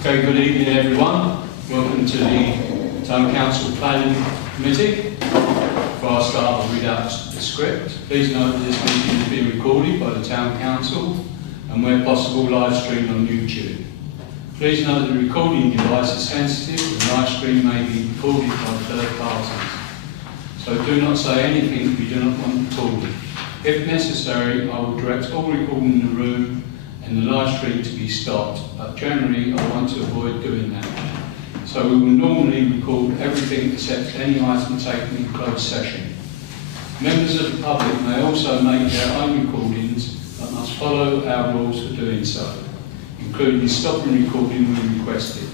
Okay, good evening everyone. Welcome to the Town Council Planning Committee. Before I start, I'll read out the script. Please note that this meeting is being recorded by the Town Council and where possible live streamed on YouTube. Please note that the recording device is sensitive and live stream may be recorded by third parties. So do not say anything if you do not want recorded. If necessary, I will direct all recording in the room and the live stream to be stopped, but generally I want to avoid doing that. So we will normally record everything except any item taken in closed session. Members of the public may also make their own recordings, but must follow our rules for doing so, including stopping recording when requested.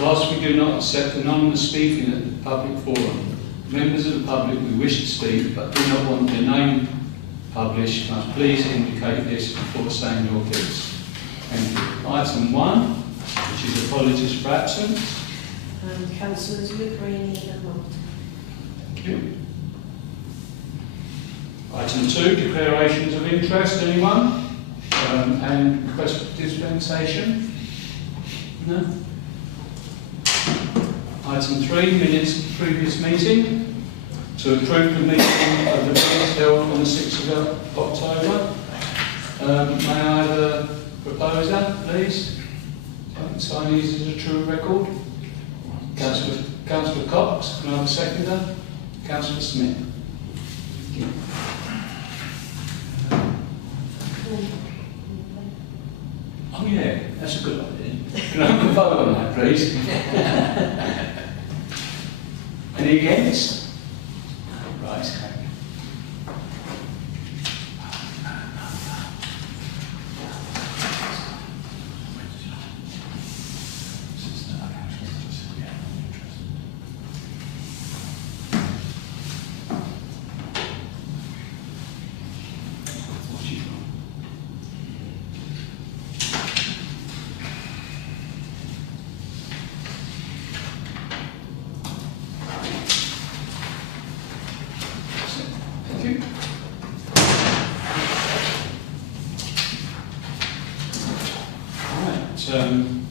Whilst we do not accept anonymous speaking at the public forum, members of the public who wish to speak but do not want their name published must please indicate this before saying your piece. Thank you. Item 1, which is apologies for absence. And Councillors Luke, Rainey and Mott. Thank you. Item 2, declarations of interest. Anyone? And request for dispensation? No? Item 3, minutes of the previous meeting. To approve the meeting of the minutes held on the 6th of October. May I have a proposer, please? Sign these as a true record. Councillor Cox, can I have a seconder? Councillor Smith. Thank you. Oh yeah, that's a good idea. Can I have a vote on that, please? Any against? Right, okay.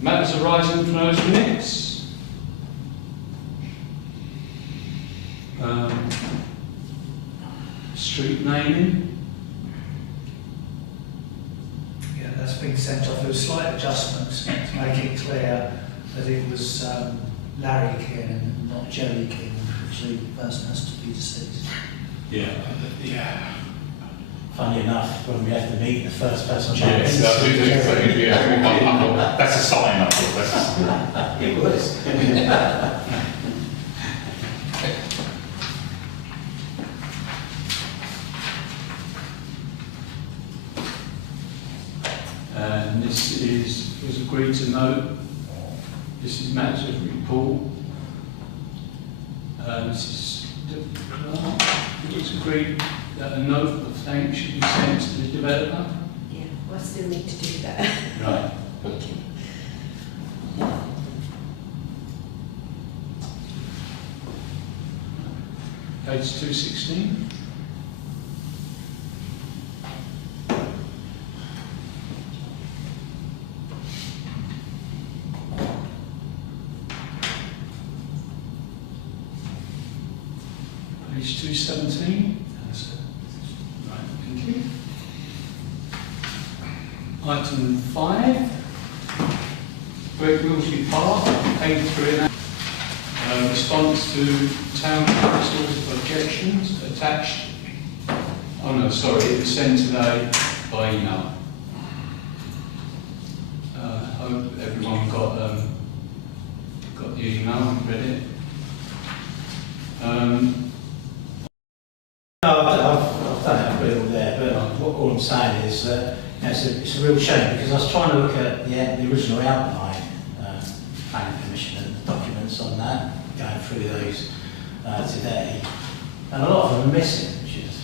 Matters arising from those minutes. Street naming. Yeah, that's been sent off. There were slight adjustments to make it clear that it was Larry King and not Jerry King, which the person has to be deceased. Yeah. Funny enough, when we had the meeting, the first person... Yes, that's a sign, I thought. It was. And this was agreed to note. This is matters of report. This is the clerk. It was agreed that a note of thanks should be sent to the developer. Yeah, I still need to do that. Right. Thank you. Page 216. Page 217. Right, thank you. Item 5. Great Willsey Park, page 3. Response to Town Council's objections attached. Oh no, sorry, it was sent today by email. Hope everyone got the email and read it. No, I've done it, I've got it all there, but all I'm saying is that it's a real shame because I was trying to look at the original outline, planning permission and the documents on that, going through those today, and a lot of them are missing, which is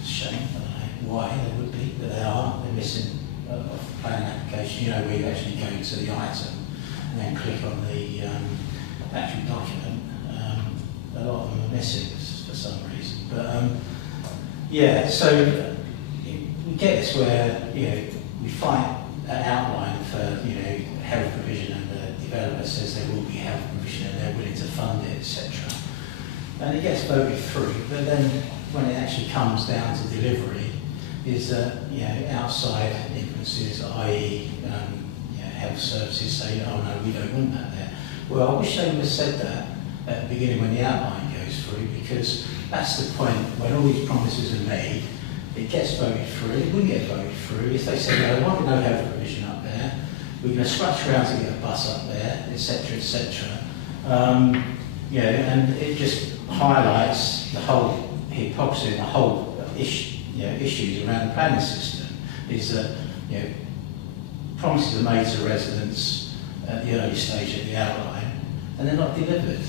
a shame. I don't know why they would be, but they're missing of the planning application, you know, where you actually go to the item and then click on the actual document. A lot of them are missing for some reason, but yeah, so we get this where, you know, we fight an outline for, you know, health provision and fund it, etc. And it gets voted through, but then when it actually comes down to delivery, is that outside influences, i.e. Health services say, oh no, we don't want that there. Well, I wish they would have said that at the beginning when the outline goes through, because that's the point when all these promises are made, it gets voted through, it wouldn't get voted through if they say, no, I want no health provision up there, we're going to scratch around to get a bus up there, etc., etc. And it just highlights the whole hypocrisy and the whole issues around the planning system, is that promises are made to residents at the early stage of the outline, and they're not delivered.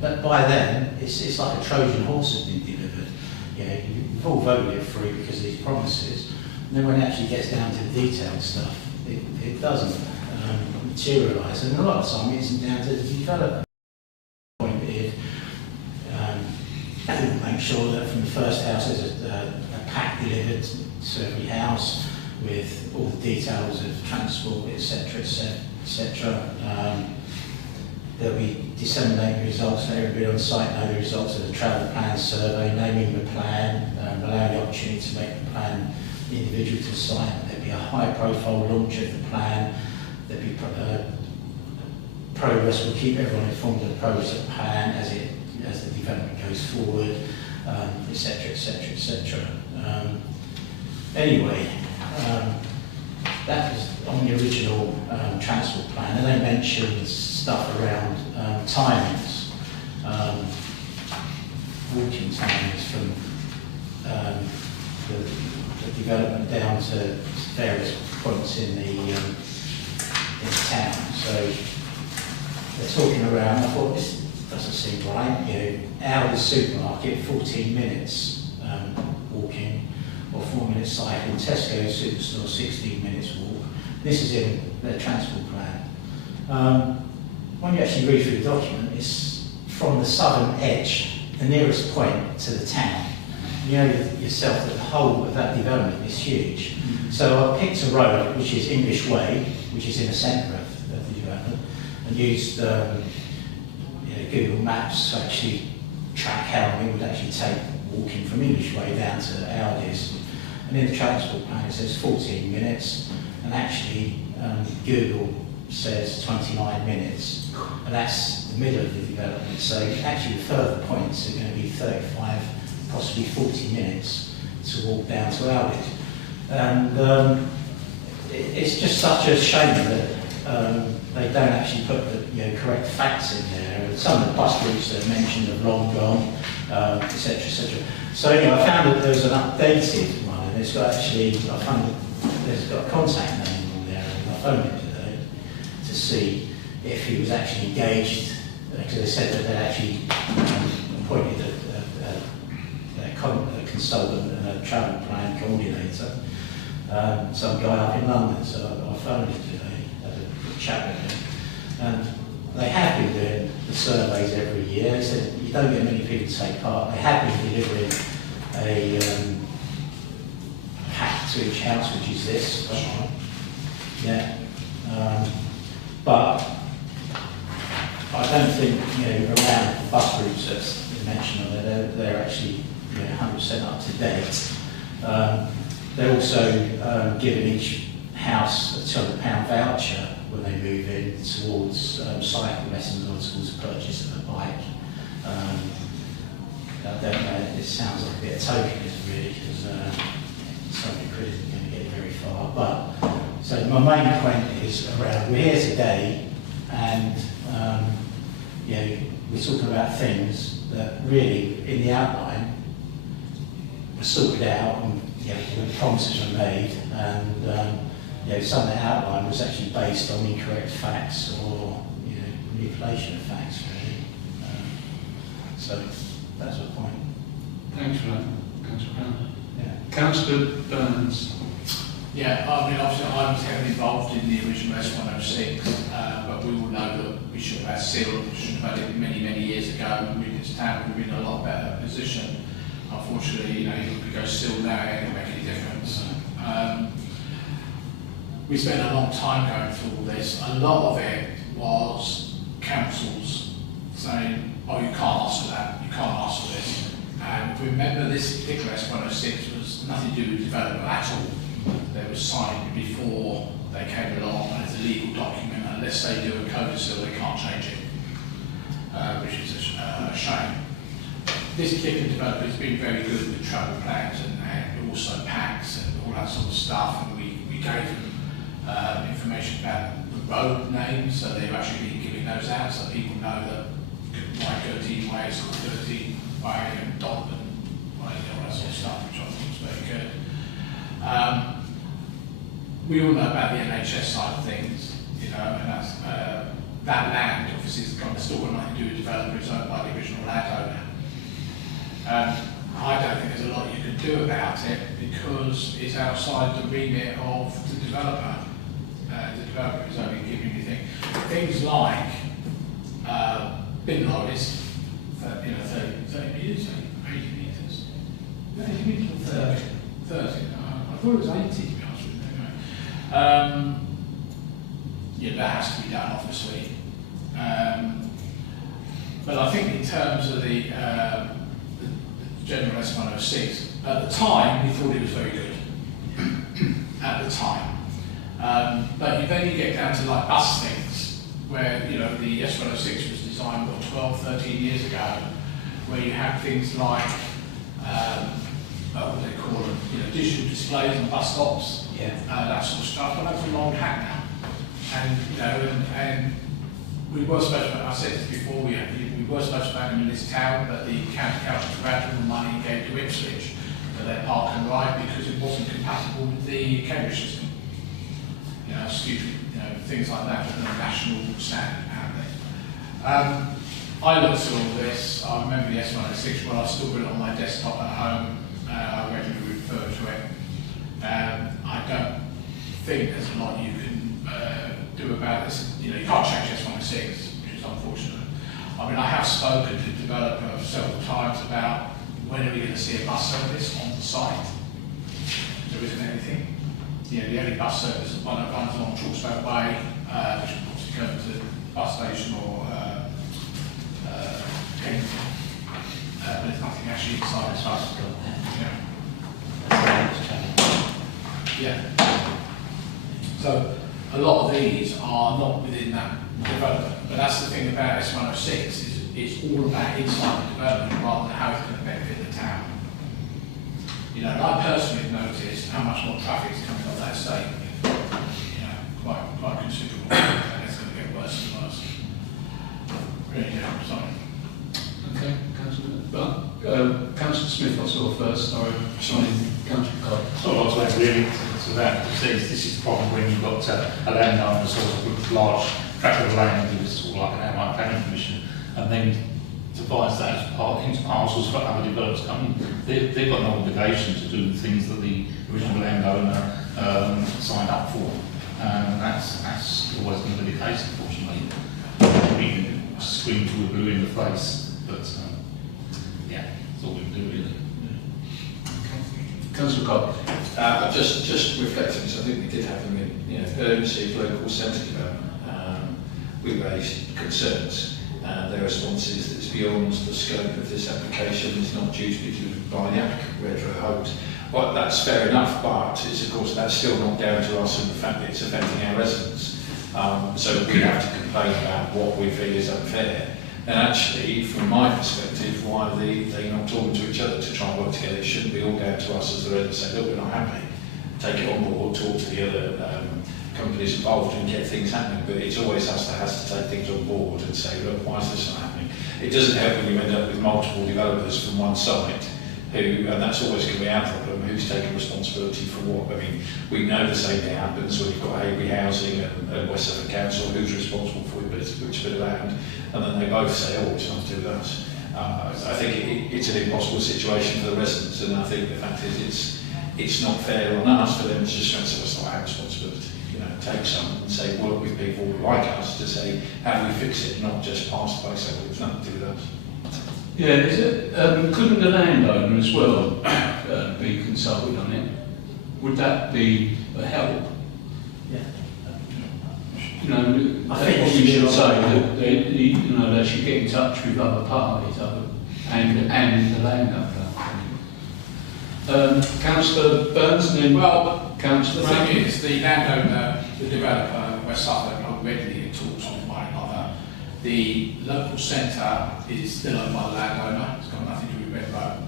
But by then, it's like a Trojan horse has been delivered. You've all voted it through because of these promises, and then when it actually gets down to the detailed stuff, it doesn't materialise, and a lot of the time it isn't down to the developer. Appointed, make sure that from the first house there's a pack delivered to every house with all the details of transport, etc., etc. That we disseminate the results, let everybody on site know the results of the travel plan survey, naming the plan, allowing the opportunity to make the plan individual to the site. There'd be a high profile launch of the plan. There'd be progress. We'll keep everyone informed of the progress of the plan as the development goes forward, etc., etc., etc. Anyway, that was on the original transport plan, and they mentioned stuff around timings, walking timings from the development down to various points in the town. So they're talking around. I thought this doesn't seem right. Out of the supermarket, 14 minutes walking, or 4 minutes cycling. Tesco Superstore, 16 minutes walk. This is in their transport plan. When you actually read through the document, it's from the southern edge, the nearest point to the town. You know yourself that the whole of that development is huge. So I picked a road which is English Way, which is in the centre of the development, and used Google Maps to actually track how long it would actually take walking from English Way down to Aldi's. And in the transport plan it says 14 minutes, and actually Google says 29 minutes, and that's the middle of the development. So actually the further points are going to be 35, possibly 40 minutes to walk down to Aldi's. And it's just such a shame that they don't actually put the correct facts in there. Some of the bus routes that are mentioned have long gone, etc., etc. So anyway, I found that there was an updated one, and it's got there's got a contact name on there, and I phoned him today to see if he was actually engaged, because they said that they'd actually appointed a consultant and a travel plan coordinator, some guy up in London. So I phoned him today, had a chat with him, and they have been doing the surveys every year. They said you don't get many people to take part. They have been delivering a pack to each house, which is this. But I don't think around the bus routes that's been mentioned on there, they're actually 100% up to date. They're also giving each house a £200 voucher when they move in towards cycle lessons or towards the purchase of a bike. I don't know, it sounds like a bit of tokenism really, because somebody isn't going to get very far. But so my main point is around, we're here today, and we're talking about things that really in the outline were sorted out, and the promises were made, and some of the outline was actually based on incorrect facts or manipulation of facts really. So that's the point. Thanks for that, Councillor Brown. Yeah. Councillor Burns. Yeah, I mean, obviously I was heavily involved in the original S106, but we all know that we should have had sealed, should have had it many, many years ago, and we this town would be in a lot better position. Unfortunately, even if we go still now, it ain't going to make any difference. We spent a long time going through all this. A lot of it was council's saying, oh, you can't ask for that, you can't ask for this. And remember, this particular S106 was nothing to do with development at all. They were signed before they came along, and it's a legal document. Unless they do a codicil, they can't change it, which is a shame. This particular developer has been very good with travel plans and also packs and all that sort of stuff, and we gave them information about the road names, so they've actually been giving those out so people know that Y13 way is called 13 way and Donovan way, all that sort of stuff, which I think was very good. We all know about the NHS side of things, you know, and that's that land obviously is still got nothing to do with developer, it's owned by the original landowner. I don't think there's a lot you can do about it because it's outside the remit of the developer. The developer is only giving you things like bin lorries, 30 metres, 80 metres. 80 metres or 30? 30. I thought it was 80 to be honest with you. Anyway. Yeah, that has to be done, obviously. But I think in terms of the General S106, at the time we thought it was very good. At the time. But then you get down to like bus things, where you know the S106 was designed 12, 13 years ago, where you have things like what do they call them? You know, digital displays on bus stops, that sort of stuff. But that's a long hack now, and you know, and we were supposed to. I said this before. We were supposed to have them in this town, but the county council grabbed all the money and gave to Ipswich for their park and ride because it wasn't compatible with the Cambridge system. You know, things like that at the national standard, apparently. I looked at all this. I remember the S106, but I still got it on my desktop at home. I regularly refer to it. I don't think there's a lot you can do about this. You know, you can't change S106, which is unfortunate. I mean, I have spoken to the developer several times about when are we going to see a bus service on the site. There isn't anything. You know, the only bus service is one that runs along Chalkstone Way, which obviously goes to the bus station or Kensington. But there's nothing actually inside the bus. Yeah. So a lot of these are not within that development. But that's the thing about S106 is it's all about inside the development rather than how it's going to benefit the town. You know, and I personally have noticed how much more traffic is coming off that estate. You know, quite considerable, and it's going to get worse and worse. Really, yeah, sorry. Okay, Councillor. Councillor Smith, I saw first. Sorry, Councillor Cobb. So I was really to that. This is the problem when you've got a landowner sort of large tract of land with sort of like an outline planning permission, and then divide that into parcels for other developers coming. They've got no obligation to do the things that the original landowner signed up for, and that's always going to be the case, unfortunately. We can scream till we're blue in the face, but yeah, that's all we can do really. Councillor Cobb. Just reflecting, so I think we did have them in urgency of local centre development. We raised concerns. Their response is that it's beyond the scope of this application, it's not due to be delivered by the applicant, Redrow hoped. Well, that's fair enough, but it's of course that's still not down to us and the fact that it's affecting our residents. So we have to complain about what we feel is unfair. And actually, from my perspective, why are they not talking to each other to try and work together? It shouldn't be all going to us as the residents say, look, we're not happy. Take it on board, talk to the other companies involved and get things happening. But it's always us that has to take things on board and say, look, why is this not happening? It doesn't help when you end up with multiple developers from one site who, and that's always going to be our problem, who's taking responsibility for what. I mean, we know the same thing happens when you've got Haverhill Housing and West Suffolk Council, who's responsible for which bit of land, and then they both say, oh, it's nothing to do with us. I think it's an impossible situation for the residents, and I think the fact is it's not fair on us for them to just try and say, well, it's not our responsibility. You know, take some and say, work with people like us to say, how do we fix it, not just pass by saying, well, it's nothing to do with us. Yeah, is it, couldn't the landowner as well be consulted on it? Would that be a help? Yeah. you know, I think what we you should should do say that. that they should get in touch with other parties and the landowner. Councillor Burns, and then Well, Councillor the Brown. thing is, the landowner, the developer, West Suffolk, are regularly in talks with one another. The local centre is still owned by the landowner, it's got nothing to do with Red Road,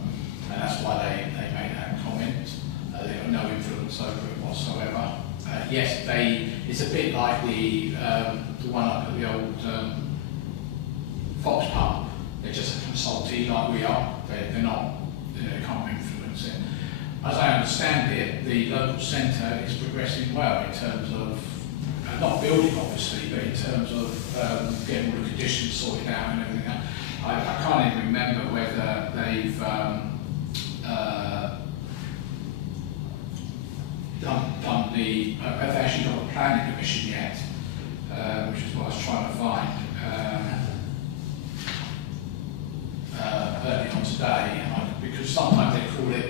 and that's why they made that comment. They've got no influence over it whatsoever. Yes, it's a bit like the one up at the old Fox Pub. They're just a consultee like we are. They're not, they can't influence it. As I understand it, the local centre is progressing well in terms of, not building obviously, but in terms of getting all the conditions sorted out and everything else. I can't even remember whether they've have actually got a planning commission yet, which is what I was trying to find early on today, because sometimes they call it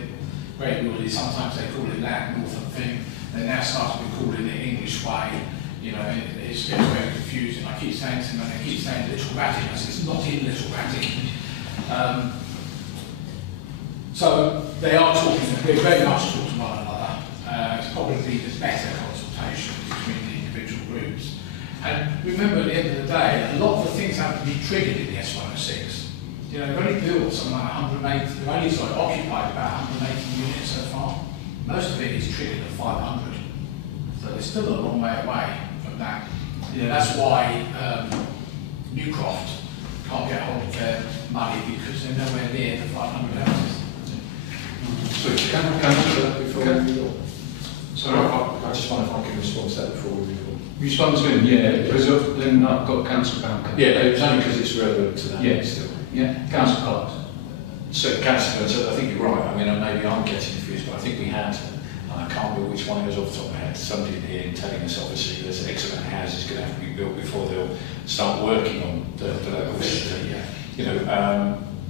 very weirdly, sometimes they call it land northern thing. They now start to be calling it English way. You know, it gets very confusing. I keep saying to them, they keep saying Little Ratting. I said, it's not in Little Ratting. So they are talking, we're very much talking to one another. It's probably the better consultation between the individual groups. And remember, at the end of the day, a lot of the things have to be triggered in the S106. You know, they've only built something like 180, they've only sort of occupied about 180 units so far. Most of it is triggered at 500. So they're still a long way away from that. Yeah, that's why Newcroft can't get hold of their money, because they're nowhere near the 500 houses. So, Councillor, before we move on. Sorry, I just wonder if I can respond to that before we move on. Respond to him, yeah, because then I've got Councillor Brown. Yeah, it was only because it's relevant to that. Yeah. Still. Yeah, Councillor Clark. So, Councillor, so I think you're right. I mean, maybe I'm getting confused, but I think we had, and I can't remember which one it was off the top of my head, somebody in here telling us obviously there's X amount of houses going to have to be built before they'll start working on the local city. Yeah. You know,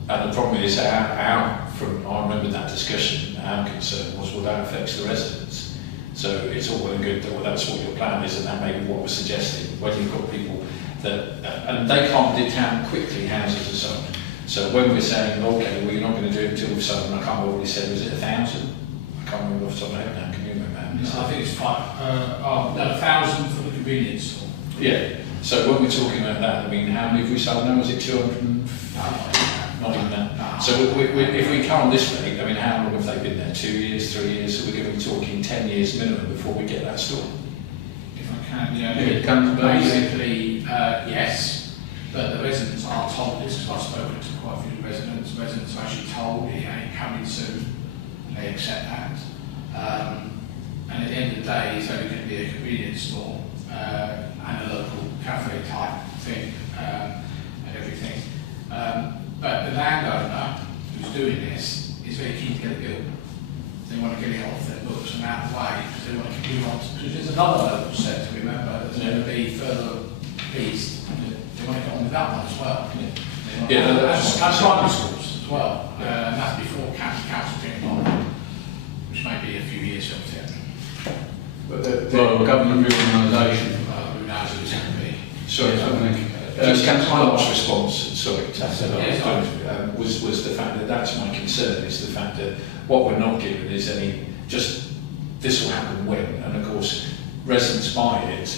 and the problem is I remember that discussion, our concern was, well, that affects the residents. So it's all well and good that, well, that's what your plan is, and that may be what we're suggesting. When you've got people that, and they can't predict how quickly houses are sold. So when we're saying, okay, well, you're not going to do it until we've sold, and I can't remember what he said, was it 1,000? I can't remember off the top of my head now, can you remember? No, I think it's 1,000 for the convenience store. Yeah, so when we're talking about that, I mean, how many have we sold now? Was it 200? Not even that. No. So if we come this way, I mean, how long have they been there? 2 years, 3 years? So we're going to be talking 10 years minimum before we get that store. If I can, yeah. Yeah, Basically, yes, but the residents are told this, because I've spoken to quite a few residents. Residents are actually told it ain't coming soon, and they accept that. And at the end of the day, it's only going to be a convenience store and a local cafe type thing and everything. But the landowner who's doing this is very keen to get it built. They want to get it off their books and out of the way, because they want to move on. Because there's another local set to remember that's going to be further east. They want to get on with that one as well. And primary schools as well. And that's before council getting involved, which may be a few years from yet. But Well, government reorganisation. Who knows who it's going to be. sorry, Thank you. Councillor Clark's response, sorry, Yes, was the fact that that's my concern, is the fact that what we're not given is any, just this will happen when, and of course residents buy it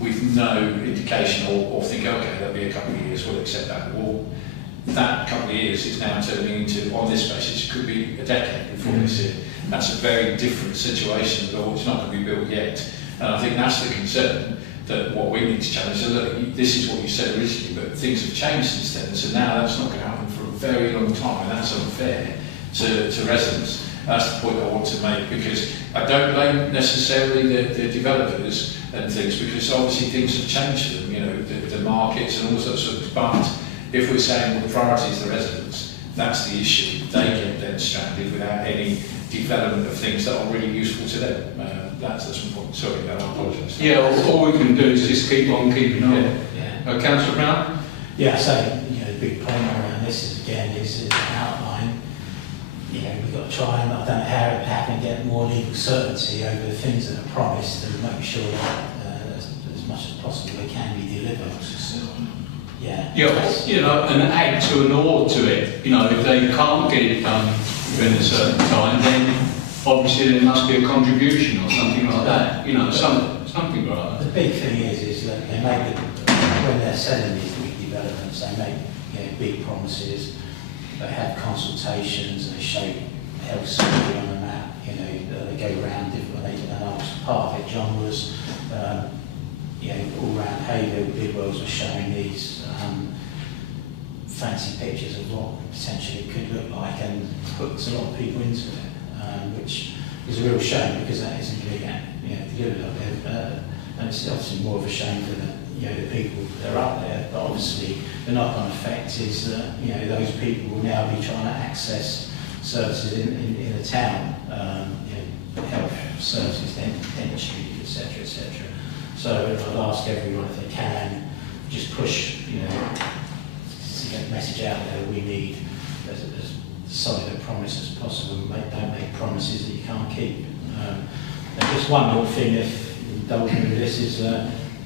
with no indication or think, okay, that'll be a couple of years, we'll accept that. Well, that couple of years is now turning into, on this basis, it could be a decade before they see it. That's a very different situation, but it's not going to be built yet. And I think that's the concern, that what we need to challenge. So look, this is what you said originally, but things have changed since then. So now that's not going to happen for a very long time, and that's unfair to residents. That's the point I want to make, because I don't blame necessarily the developers and things, because obviously things have changed for them, you know, the markets and all sorts of things. But if we're saying, well, the priority is the residents, that's the issue. They get then stranded without any development of things that are really useful to them. That's my point. Sorry, I apologise. Yeah, all we can do is just keep on keeping on. Yeah. Councillor Brown? Yeah, so, you know, the big point around this is, again, is an outline. You know, we've got to try and, I don't know how can get more legal certainty over the things that are promised, and make sure that as much as possible Yeah, you know, and add to an or to it. You know, if they can't get it done within a certain time, then obviously there must be a contribution or something like that. You know, something like that. The big thing is that they make when they're selling these big developments, they make big promises. They have consultations and they show health security on the map. You know, they go around different. And I was part of it. John was, all around Haverhill, Bidwells were showing these fancy pictures of what potentially it could look like, and hooked a lot of people into it, which is a real shame because that isn't really delivered up there. And it's obviously more of a shame for the people that are up there. But obviously, the knock-on effect is that those people will now be trying to access services in the town, health services, dentistry, etc., etc. So I'd ask everyone if they can just push, to get the message out there. We need as solid a promise as possible. Don't make promises that you can't keep. And just one more thing, if you indulge me with this, is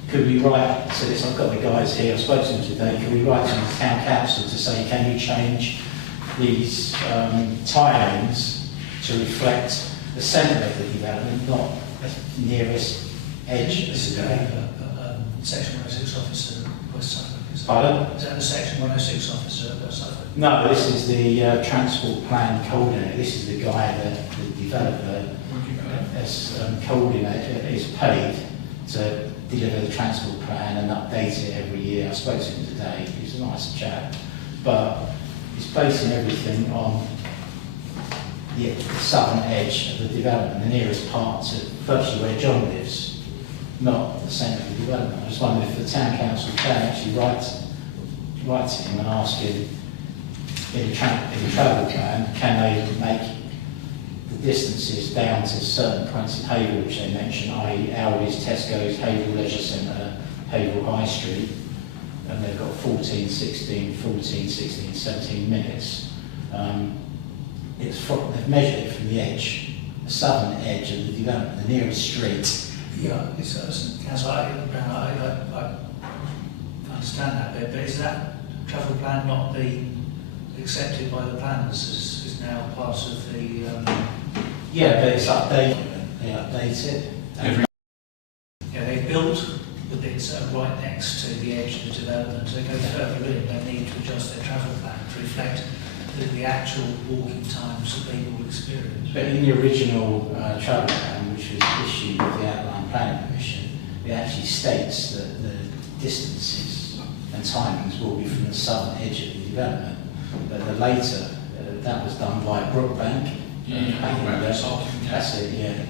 could we write, so this, I've got the guys here, I spoke to them today, could we write to the town council to say, can you change these tilings to reflect the centre of the development, not the nearest edge? This is Section 106 officer, West Suffolk. Pardon? Is that the Section 106 officer, West Suffolk? No, this is the transport plan coordinator. This is the guy that the developer has coordinated, is paid to deliver the transport plan and update it every year. I spoke to him today. He's a nice chap, but he's basing everything on the southern edge of the development, the nearest part to virtually where John lives, not the centre of the development. I just wondered if the town council can actually write to him and ask him in the travel plan, can they make the distances down to certain points in Haverhill, which they mentioned, i.e. Aldi's, Tesco's, Haverhill Leisure Centre, Haverhill High Street, and they've got 14, 16, 17 minutes. They've measured it from the edge, the southern edge of the development, the nearest street. Yeah, Councillor, I understand that bit, but is that travel plan not being accepted by the planners is now part of the... Yeah, but it's updated. They update it. They built the bits that are right next to the edge of the development. They go further in, they need to adjust their travel plan to reflect the actual walking times that people will experience. But in the original travel plan, which was issued with the Outline Planning Commission, it actually states that the distances and timings will be from the southern edge of the development. But the later, that was done by Brookbank. That's it, yeah.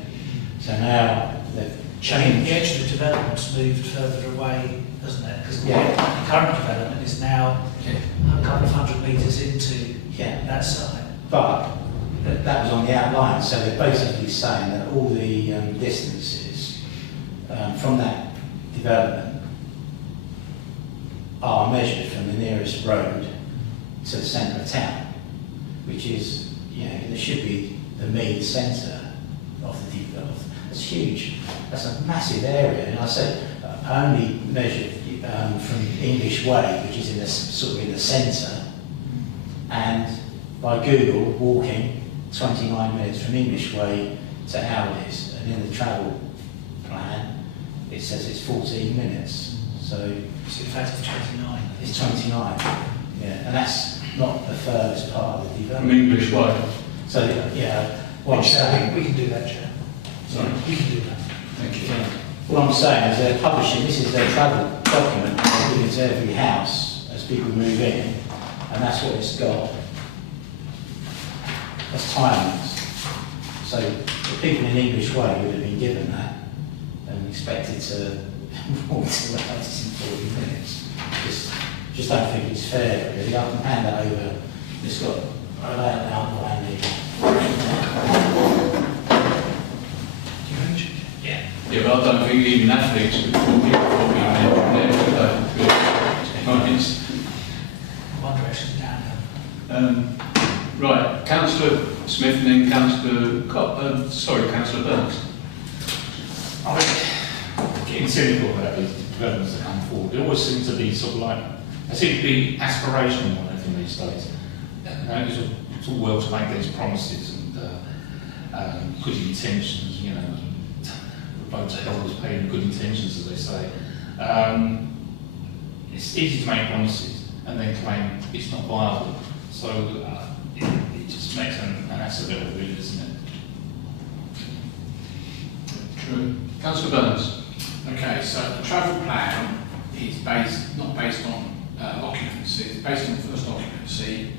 So now they've changed. The edge of the development's moved further away, hasn't it? Because the current development is now a couple of 100 metres into that side. But that was on the outline, so they're basically saying that all the distances from that development are measured from the nearest road to the centre of town, which is, there should be the main centre of the development. It's huge. That's a massive area. And I said I only measured from English Way, which is in the sort of in the centre, and by Google walking 29 minutes from English Way to Aldi's, and in the travel plan it says it's 14 minutes. So in fact it's 29. It's 29. Yeah, and that's not the furthest part of the From development. English Way. So what I'm saying, We can do that, Chair. Sorry. We can do that. Thank you. what I'm saying is they're publishing, this is their travel document, they're giving it to every house as people move in, and that's what it's got. That's timings. So the people in English Way would have been given that and expected to walk to the house in 40 minutes. Just don't think it's fair, really. I can hand that over. It's got a layout outline here. Yeah. Yeah, but I don't think even athletes would talk before we mentioned there, would they? One direction down. Right, Councillor Smith and then Councillor Burns. I mean, getting cynical about these developments that come forward, it always seems to be sort of like They seem to be aspirational on everything these days. It's all well to make these promises and good intentions, you know, vote to hell was paid in good intentions, as they say. It's easy to make promises and then claim it's not viable. So it just makes an ass of it, really, doesn't it? True. Councillor Burns. Okay, so the travel plan is not based on occupancy, it's based on first occupancy,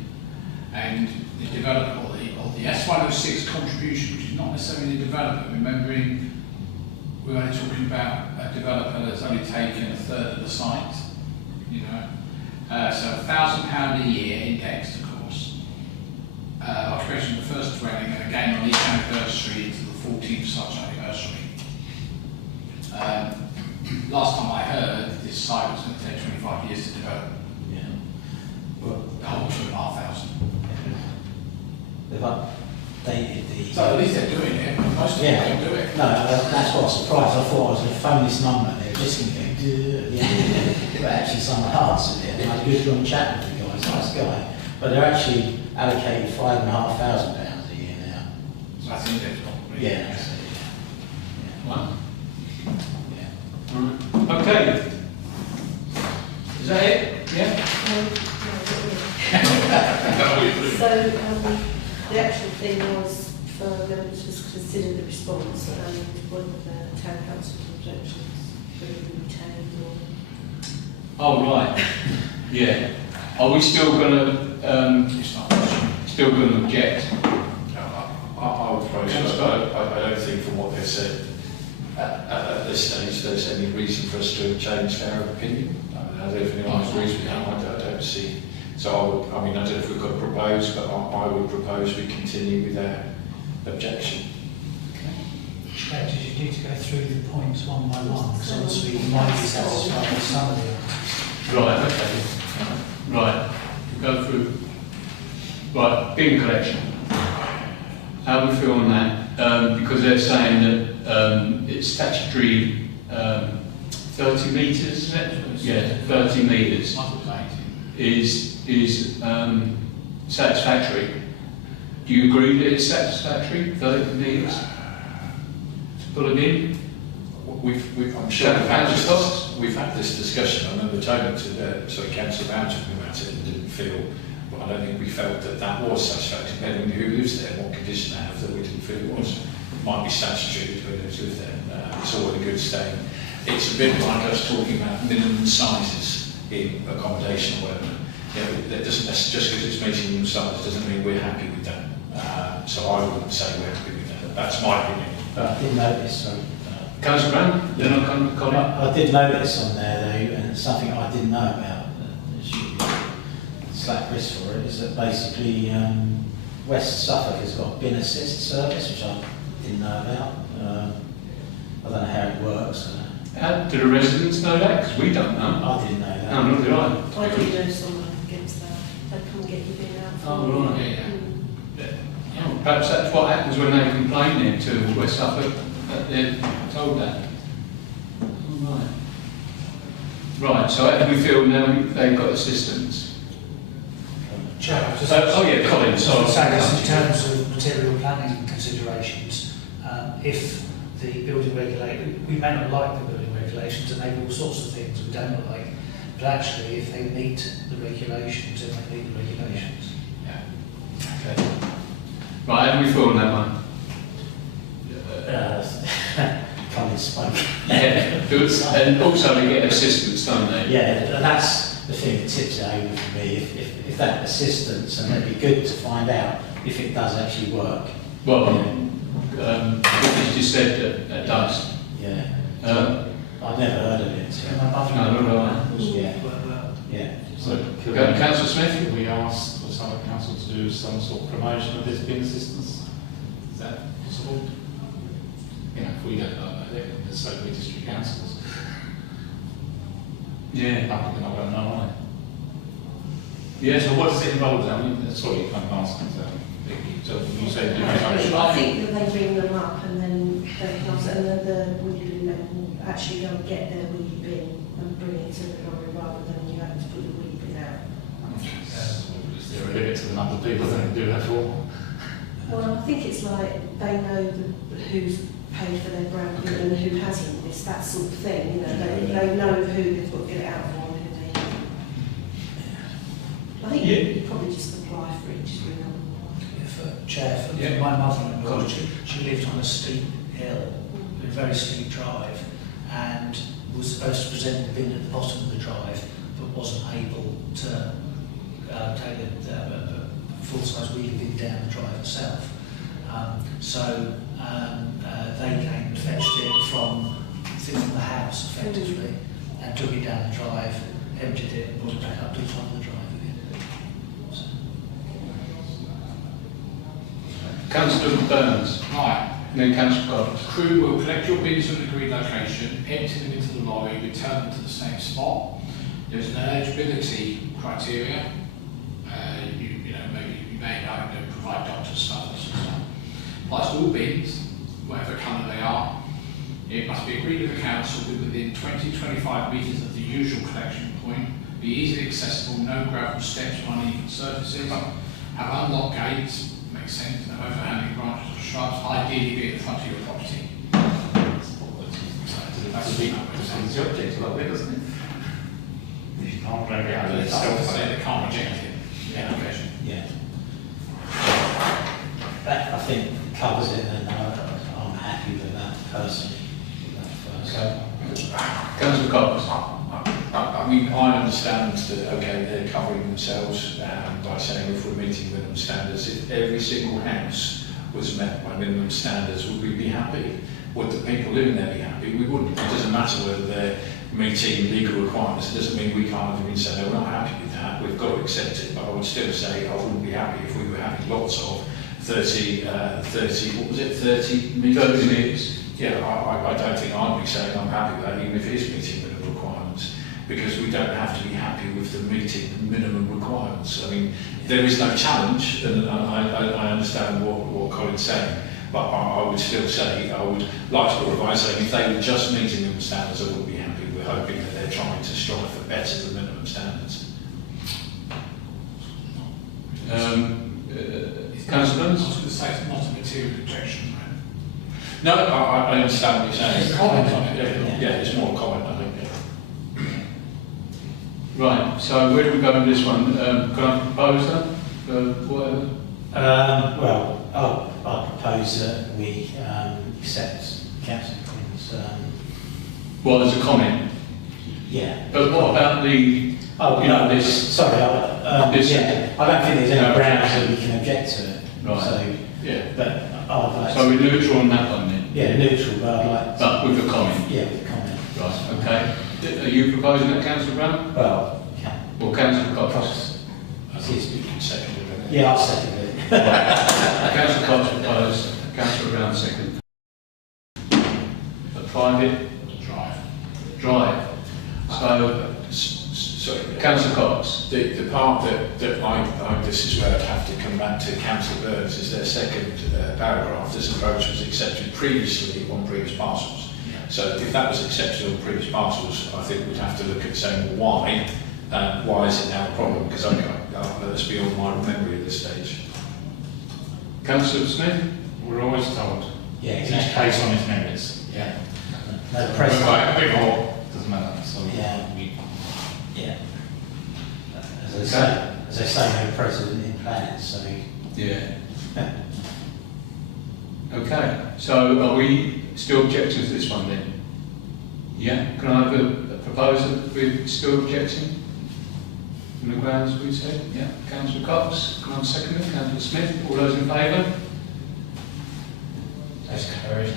and the development or the S106 contribution, which is not necessarily the developer. Remembering we're only talking about a developer that's only taken a third of the site, you know. So £1,000 a year indexed, of course. Occupation of the first dwelling, and again on each anniversary into the 14th such anniversary. Last time I heard, this site was going to take 25 years to develop. Yeah. Well, The whole 2,500. they've updated the... So at least they're doing it. Most of them don't do it. No, that's what I was surprised. I thought I was going to phone this number and they were just going to go, at the end. But actually someone answered it. And I had a good long chat with the guy, he's a nice guy. But they're actually allocated £5,500 a year now. So that's index probably. Yeah, that's it. Wow. Yeah. Right. Okay. Is that it? Yeah? So the actual thing was for them to just consider the response and whether the town council's objections could be retained or... Oh, right. Yeah. Are we still going to object? I would propose, I don't think from what they've said at this stage there's any reason for us to change our opinion. I don't know if anyone agrees with that. I don't see. So I don't know if we've got to propose, but I would propose we continue with our objection. Chair, did you need to go through the points one by one? Because obviously you might be satisfied with some of the answers. Right, okay. Right. We'll go through. Right, bin collection. How do we feel on that? Because they're saying that it's statutory 30 metres, is it? Yeah, 30 metres is satisfactory. Do you agree that it's satisfactory, 30 metres? To put it in? I'm sure we've had this discussion. I remember Tony, Councillor Brown talking about it and didn't feel, but I don't think we felt that that was satisfactory, depending on who lives there and what condition they have, that we didn't feel it was. It might be statutory between those who live there. It's all a good staying. It's a bit like us talking about minimum sizes in accommodation or whatever. You know, that doesn't, just because it's meeting minimum size doesn't mean we're happy with that. So I wouldn't say we're happy with that. That's my opinion. But I did notice, Councillor Brown, then I'll come to Colin. I did notice on there though, and something I didn't know about, that should be slap wrist for it, is that basically West Suffolk has got a bin assist service, which I didn't know about. I don't know how it works. How do the residents know that? Because we don't know. I didn't know that. No, nor did I. I do know someone against that. They come get your bin out. Oh, right. Yeah. Oh, perhaps that's what happens when they complain then to West Suffolk, that they're told that. Oh, right. Right, so how do we feel now they've got assistance? Chair, I just yeah, Colin, sorry. say this in terms of material planning considerations. If the building regulations, we may not like the building regulations and maybe all sorts of things we don't like, but actually if they meet the regulations, then they meet the regulations. Yeah. Okay. Right, how do we feel on that one? Colin spoke. Yeah, good. And also they get assistance, don't they? Yeah, and that's the thing that tips it over for me. If that assistance, and it'd be good to find out if it does actually work. Well, you just said that it does. Yeah. I've never heard of it. So. No. Yeah. Yeah. So, Councillor Smith? could we ask for some council to do some sort of promotion of this bin assistance? Is that possible? You know, if we don't know about it, the so many district councils. Yeah. I think they're not going to know, are they? Yeah. So what does it involve? I mean, that's what you kind of asking. So you say do promotion. I think that they bring them up and then they can ask, and then the wheelie bin men will actually go and get their wheelie bin and bring it to the lorry rather than you have to put the wheelie number of people that do that for. Well, I think it's like they know who's paid for their ground bill and who hasn't. It's that sort of thing, you know. They know who they've got to get it out for and who they. I think you probably just apply for it, just For my mother-in-law, she lived on a steep hill, a very steep drive, and was supposed to present the bin at the bottom of the drive, but wasn't able to take the full-size wheelie bin down the drive itself. So they came and fetched it from the house, effectively, and took it down the drive, emptied it, and brought it back up to the top of the drive again. So. Councillor Burns. Right. And then Councillor Cox. Crew will collect your bins from the agreed location, empty them into the lorry, return them to the same spot. There's an eligibility criteria. Maybe you may have to provide doctor's stuff or something. Applies to all bins, whatever colour they are. It must be agreed with the council within 20-25 metres of the usual collection point, be easily accessible, no gravel steps or uneven surfaces, have unlocked gates, makes sense, no overhanging branches or shrubs, ideally be at the front of your property. That's the object of it, doesn't it? You can't break it out of itself. They can't reject it. Yeah, okay. Yeah. That, I think, covers it, and I'm happy with that personally. Councillor Cox. I mean, I understand that, okay, they're covering themselves by saying if we're meeting minimum standards. If every single house was met by minimum standards, would we be happy? Would the people living there be happy? We wouldn't. It doesn't matter whether they're meeting legal requirements. It doesn't mean we can't even say, no, we're not happy with that. We've got to accept it. But I would still say I wouldn't be happy if we were having lots of 30, what was it, 30 metres? 30 metres. Yeah, I don't think I'd be saying I'm happy with that, even if it is meeting minimum requirements, because we don't have to be happy with the meeting minimum requirements. I mean, there is no challenge, and I understand what Colin's saying, but I would still say, I would like to provide saying if they were just meeting minimum standards, I wouldn't be happy. We're hoping that they're trying to strive for better than minimum standards. Councillor Burns? I was going to say it's not a material objection, right? No, I understand what you're saying. It's a comment on it. Yeah, it's more a comment, I think. Right, so where do we go with this one? Can I propose that? Whatever? Well, I'll propose that we accept Councillor Quinn's. Well, there's a comment. Yeah. But what about the... Oh, you know, this... Sorry, this- yeah, I don't think there's any No, grounds that we can object to it. Right. So, Yeah. but I'd like So we're neutral on that one then? yeah, neutral, but I'd like But with a comment? yeah, with a comment. Right, okay. Are you proposing that, Councillor Brown? Well, Or Councillor Cox? Cox. You can second it. Yeah, I'll second it. Councillor Cox proposed, Councillor Brown second. A private drive. So, Sorry, Councillor Cox. the part that this is where I'd have to come back to Councillor Burns is their second paragraph. This approach was accepted previously on previous parcels. So if that was accepted on previous parcels, I think we'd have to look at saying well, why is it now a problem? Because that's beyond my memory at this stage. Councillor Smith? We're always told. Yeah, Each exactly. case on its merits. Yeah. No, the Right, precedent. a bit more, doesn't matter. So Yeah. we, Yeah. As I say, no precedent in plans, so. Yeah. Okay, so are we still objecting to this one then? Yeah, can I have a proposal that we're still objecting? On the grounds we said? Yeah, Councillor Cox, can I second it? Councillor Smith, all those in favour? That's carried.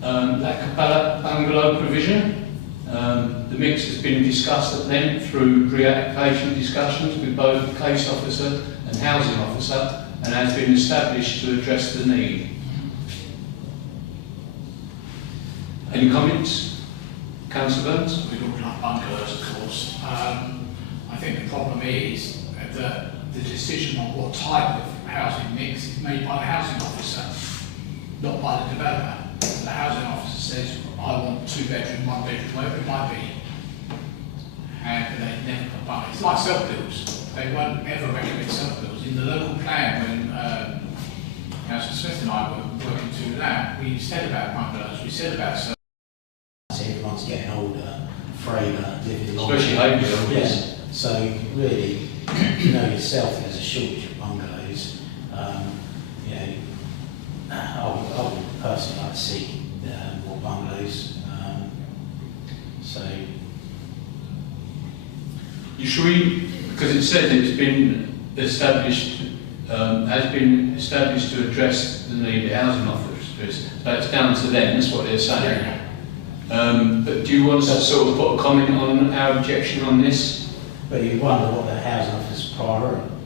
That Capella bungalow provision, the mix has been discussed at length through pre-application discussions with both case officer and housing officer and has been established to address the need. Any comments? Councillor Burns? We're looking at bungalows, of course. I think the problem is that the decision on what type of housing mix is made by the housing officer, not by the developer. The housing officer says, I want 2 bedroom, 1 bedroom, whatever it might be. And they never put bungalows. It's like self-builds. they won't ever recommend self-builds. In the local plan, when Councillor Smith and I were working through that, we said about bungalows, we said about self. Everyone's getting older, frailer, living longer. Especially Haverhill, Yeah. yes. So really, you know yourself, there's a shortage of bungalows. You know, I would personally like to see more bungalows. So You sure because it says it's been established, has been established to address the need of housing officers. So it's down to them, that's what they're saying. But do you want us to sort of put a comment on our objection on this? but you wonder what the housing officer's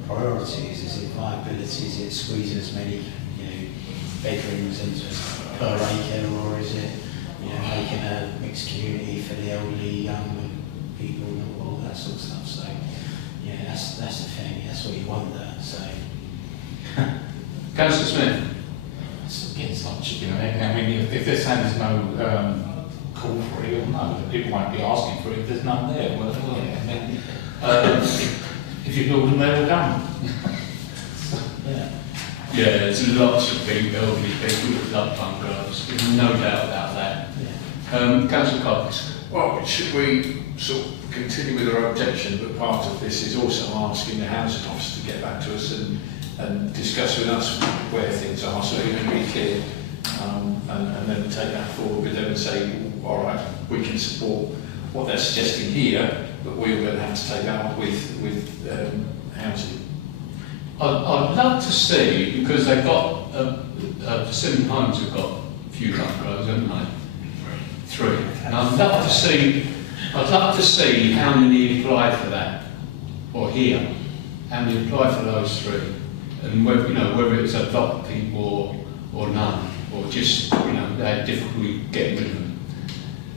priorities is. It viability? Is it squeezing as many, you know, bedrooms into per acre, or is it, you know, making a mixed community for the elderly, young people, and all that sort of stuff? So yeah, that's the thing. That's what you wonder. So Councillor Smith. It's like chicken and egg. I mean, if they're saying there's no call for it, or no, people won't be asking for it if there's none there. Well, yeah, I mean, if you build them, they're all done. yeah. Yeah, there's lots of people, elderly people that love bungalows. There's no doubt about that. Yeah. Councillor Cox. Well, should we sort of continue with our objection, but part of this is also asking the housing officer to get back to us and discuss with us where things are, so we can be clear, and then take that forward with them and say, all right, we can support what they're suggesting here, but we're going to have to take that with housing. I'd love to see, because they've got, Persimmon Homes have got a few bungalows, haven't they? Three. And I'd love to see how many applied for that, or here, how many applied for those three, and whether, you know, whether it's a lot of people or none, or just, you know, they had difficulty getting rid of them,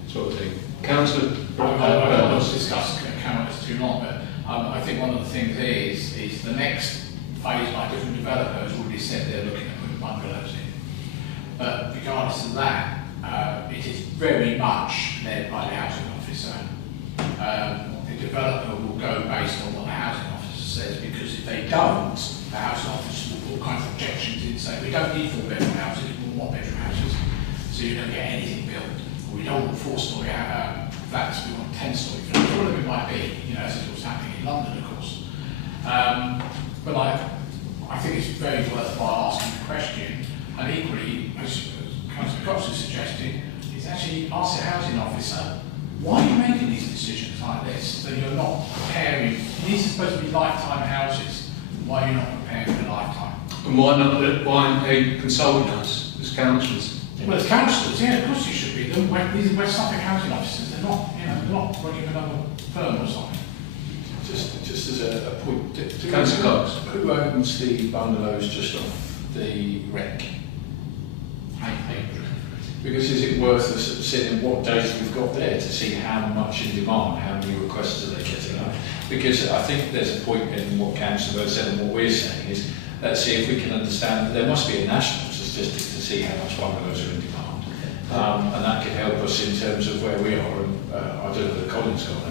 sort of thing. Councillor, I was discussing this too long, but I think one of the things is the next phase by different developers already said they're looking at putting bungalows in. But regardless of that, it is very much led by the housing officer. The developer will go based on what the housing officer says, because if they don't, the housing officer will put all kinds of objections in, say we don't need 4-bedroom houses, we want 1-bedroom houses, so you don't get anything built. Or we don't want 4-storey flats, we want 10-storey flats, whatever it might be, you know, as is what's happening in London, of course. But I think it's very worthwhile asking the question, and equally, as Councillor Cox is suggesting, is actually ask the housing officer, why are you making these decisions like this, that you're not preparing? These are supposed to be lifetime houses. Why are you not preparing for lifetime? and why aren't they consulting us as councillors? Well, as councillors, yeah, of course you should be. These are West Suffolk housing officers. They're not, you know, they're not working for another firm or something. Just as a point, Councillor Cox. who owns the bungalows just off the wreck? Because is it worth us seeing what data we've got there to see how much in demand, how many requests are they getting up? Because I think there's a point in what Councillor Bird said and what we're saying is, let's see if we can understand that there must be a national statistic to see how much bungalows are in demand. And that could help us in terms of where we are. And I don't know whether Colin's got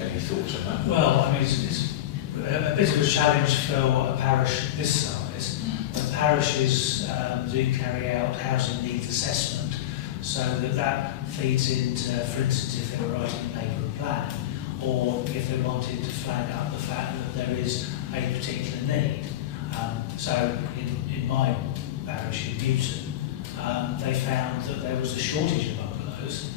any thoughts on that. Well, I mean, it's a bit of a challenge for a parish this size. The parishes do carry out housing needs assessment, so that feeds into, for instance, if they were writing a neighbourhood plan, or if they wanted to flag up the fact that there is a particular need. So in my parish in Newton, they found that there was a shortage of bungalows,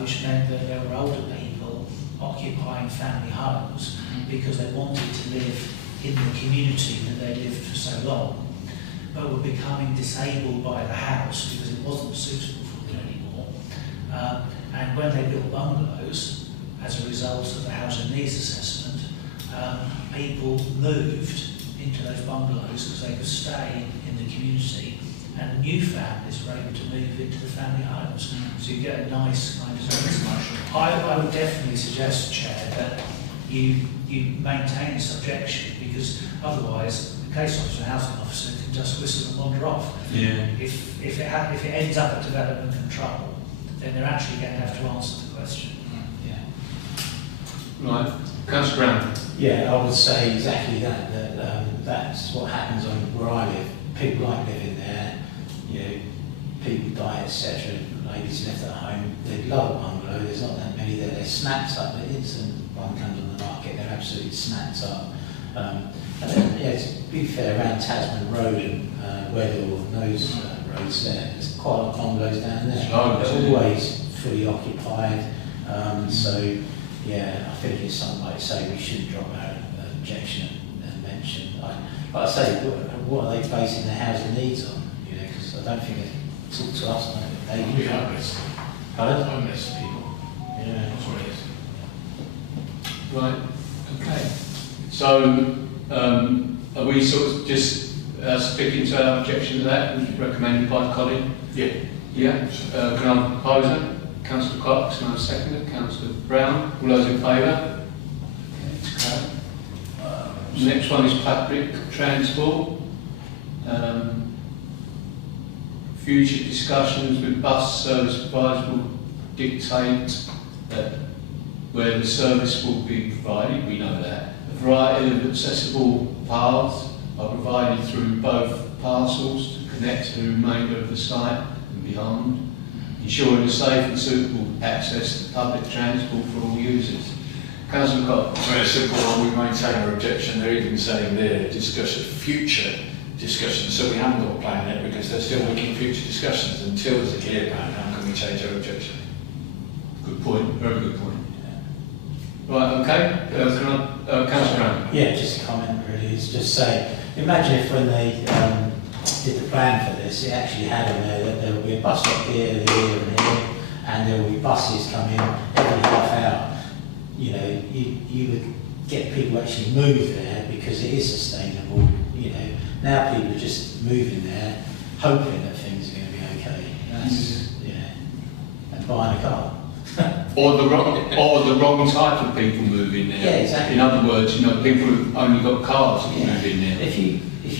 which meant that there were older people occupying family homes because they wanted to live in the community that they lived for so long, but were becoming disabled by the house because it wasn't suitable for them anymore. And when they built bungalows, as a result of the housing needs assessment, people moved into those bungalows because they could stay in the community, and new families were able to move into the family homes. So you get a nice kind of... I would definitely suggest, Chair, that you maintain this objection, because otherwise the case officer and housing officer can just whistle and wander off. Yeah. If it ends up at development control, then they're actually going to have to answer the question. Yeah. Right. Councillor Brown. Yeah, I would say exactly that. That's what happens on where I live. People like living there. You know, people die, etc. Ladies left at home. They love a bungalow. There's not that many there. They're snapped up. The instant one comes on the market, they're absolutely snapped up. And then, yeah, to be fair, around Tasman Road and Weddell and those roads there, there's quite a lot of bungalows down there. They're always fully occupied. So, yeah, I think it's something like say we should drop our objection and mention. Like I say, what are they basing their housing needs on? You know, because I don't think they talk to us. They be homeless. Pardon? Homeless people. Yeah. That's what it is. Right, okay. So, are we sort of just sticking to our objection to that, as recommended by Colin? Yeah. Yeah. Can I propose it? Councillor Cox, can I second it? Councillor Brown, all those in favour? Okay. Next one is public transport. Future discussions with bus service providers will dictate that where the service will be provided, we know that. A variety of accessible paths are provided through both parcels to connect to the remainder of the site and beyond, ensuring a safe and suitable access to public transport for all users. Councillor Cox. Very simple one, we maintain our objection. They're even saying there, future discussions. So we haven't got a plan yet because they're still making future discussions. Until there's a clear plan, how can we change our objection? Good point, very good point. Right, okay. Councillor Brown. Yeah, just a comment really. It's just say, imagine if when they did the plan for this, it actually had on there that there will be a bus stop here, and here, and there will be buses coming every half hour. You know, you would get people actually move there because it is sustainable. You know, now people are just moving there, hoping that things are going to be okay. That's, and buying a car. Or the wrong type of people moving there. Yeah, exactly. In other words, you know, people who've only got cars can move in there. If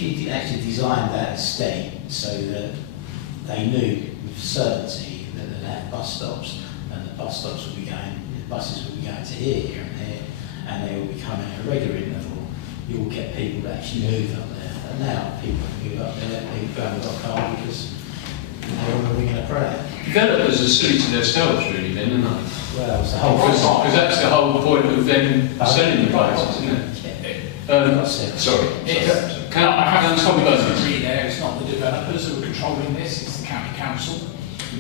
you actually designed that estate so that they knew with certainty that they'd have bus stops, and the bus stops would be going, the buses would be going to here and there, and they will be coming at a regular interval, you will get people to actually move up there. And now people move up there, people haven't got a car because they're all moving in a prayer. Developers are silly to themselves, really, then, aren't they? Well, it's the whole Because that's the whole point of them selling the places, isn't it? Sorry. I have to probably disagree there. It's not the developers who are controlling this, it's the county council.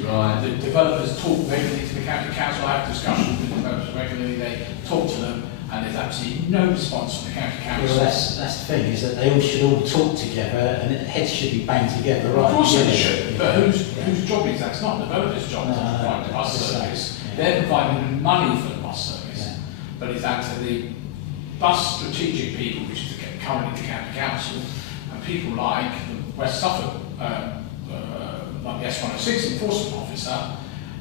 Right. The developers talk regularly to the county council. I have discussions with developers regularly. They talk to them, and there's absolutely no response from the county council. Well, that's the thing, is that they all should all talk together, and heads should be banged together, right? Of course they should, but whose job is that? It's not the developer's job to provide the bus service. They're providing money for the bus service, but it's actually the bus strategic people, which is currently the county council, and people like the West Suffolk, like the S106 enforcement officer,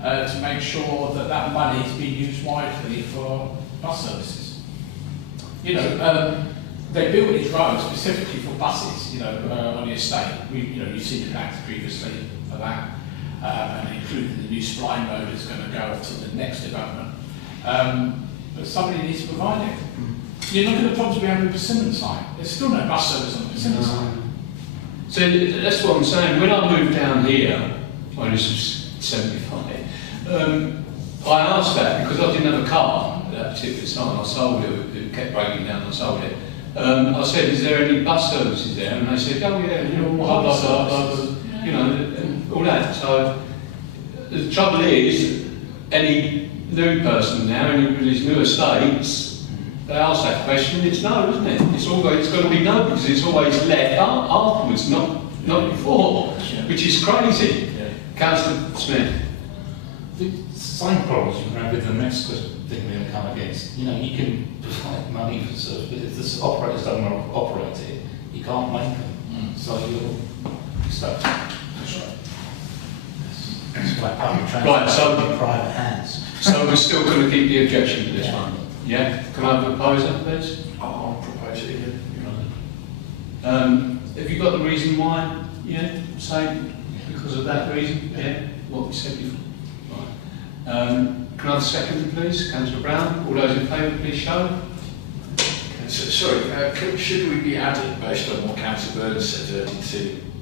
to make sure that that money is being used wisely for bus services. You know, they built these roads specifically for buses. You know, on the estate. You've seen the plans previously for that, and including the new Spline Road is going to go to the next development. But somebody needs to provide it. You look at the problems we have with Persimmon site. There's still no bus service on the Persimmon site. So that's what I'm saying. When I moved down here, when I was 75, I asked that because I didn't have a car at that particular time. I sold it. It kept breaking down. I sold it. I said, "Is there any bus services there?" And they said, "Oh yeah, you know, blah, blah, blah, blah, you know, and all that." So the trouble is, any new person now, any of these new estates, they ask that question. It's no, isn't it? It's got to be no because it's always left afterwards, not before, which is crazy. Yeah. Councillor Smith. The same problems you have with the next thing we're going to come against. You know, you can provide money for service, but if the operators don't want to operate it, you can't make them. So you're stuck. That's right. It's like public transport Right, so- in private hands. So we're still going to keep the objection to this one. Yeah. Can I have a proposer, please? I'll propose it again. Have you got the reason why? Yeah. Say because of that reason. Yeah. What we said before. Right. Can I have a second, please? Councillor Brown. All those in favour, please show. Should we be adding, based on what Councillor Burns said, to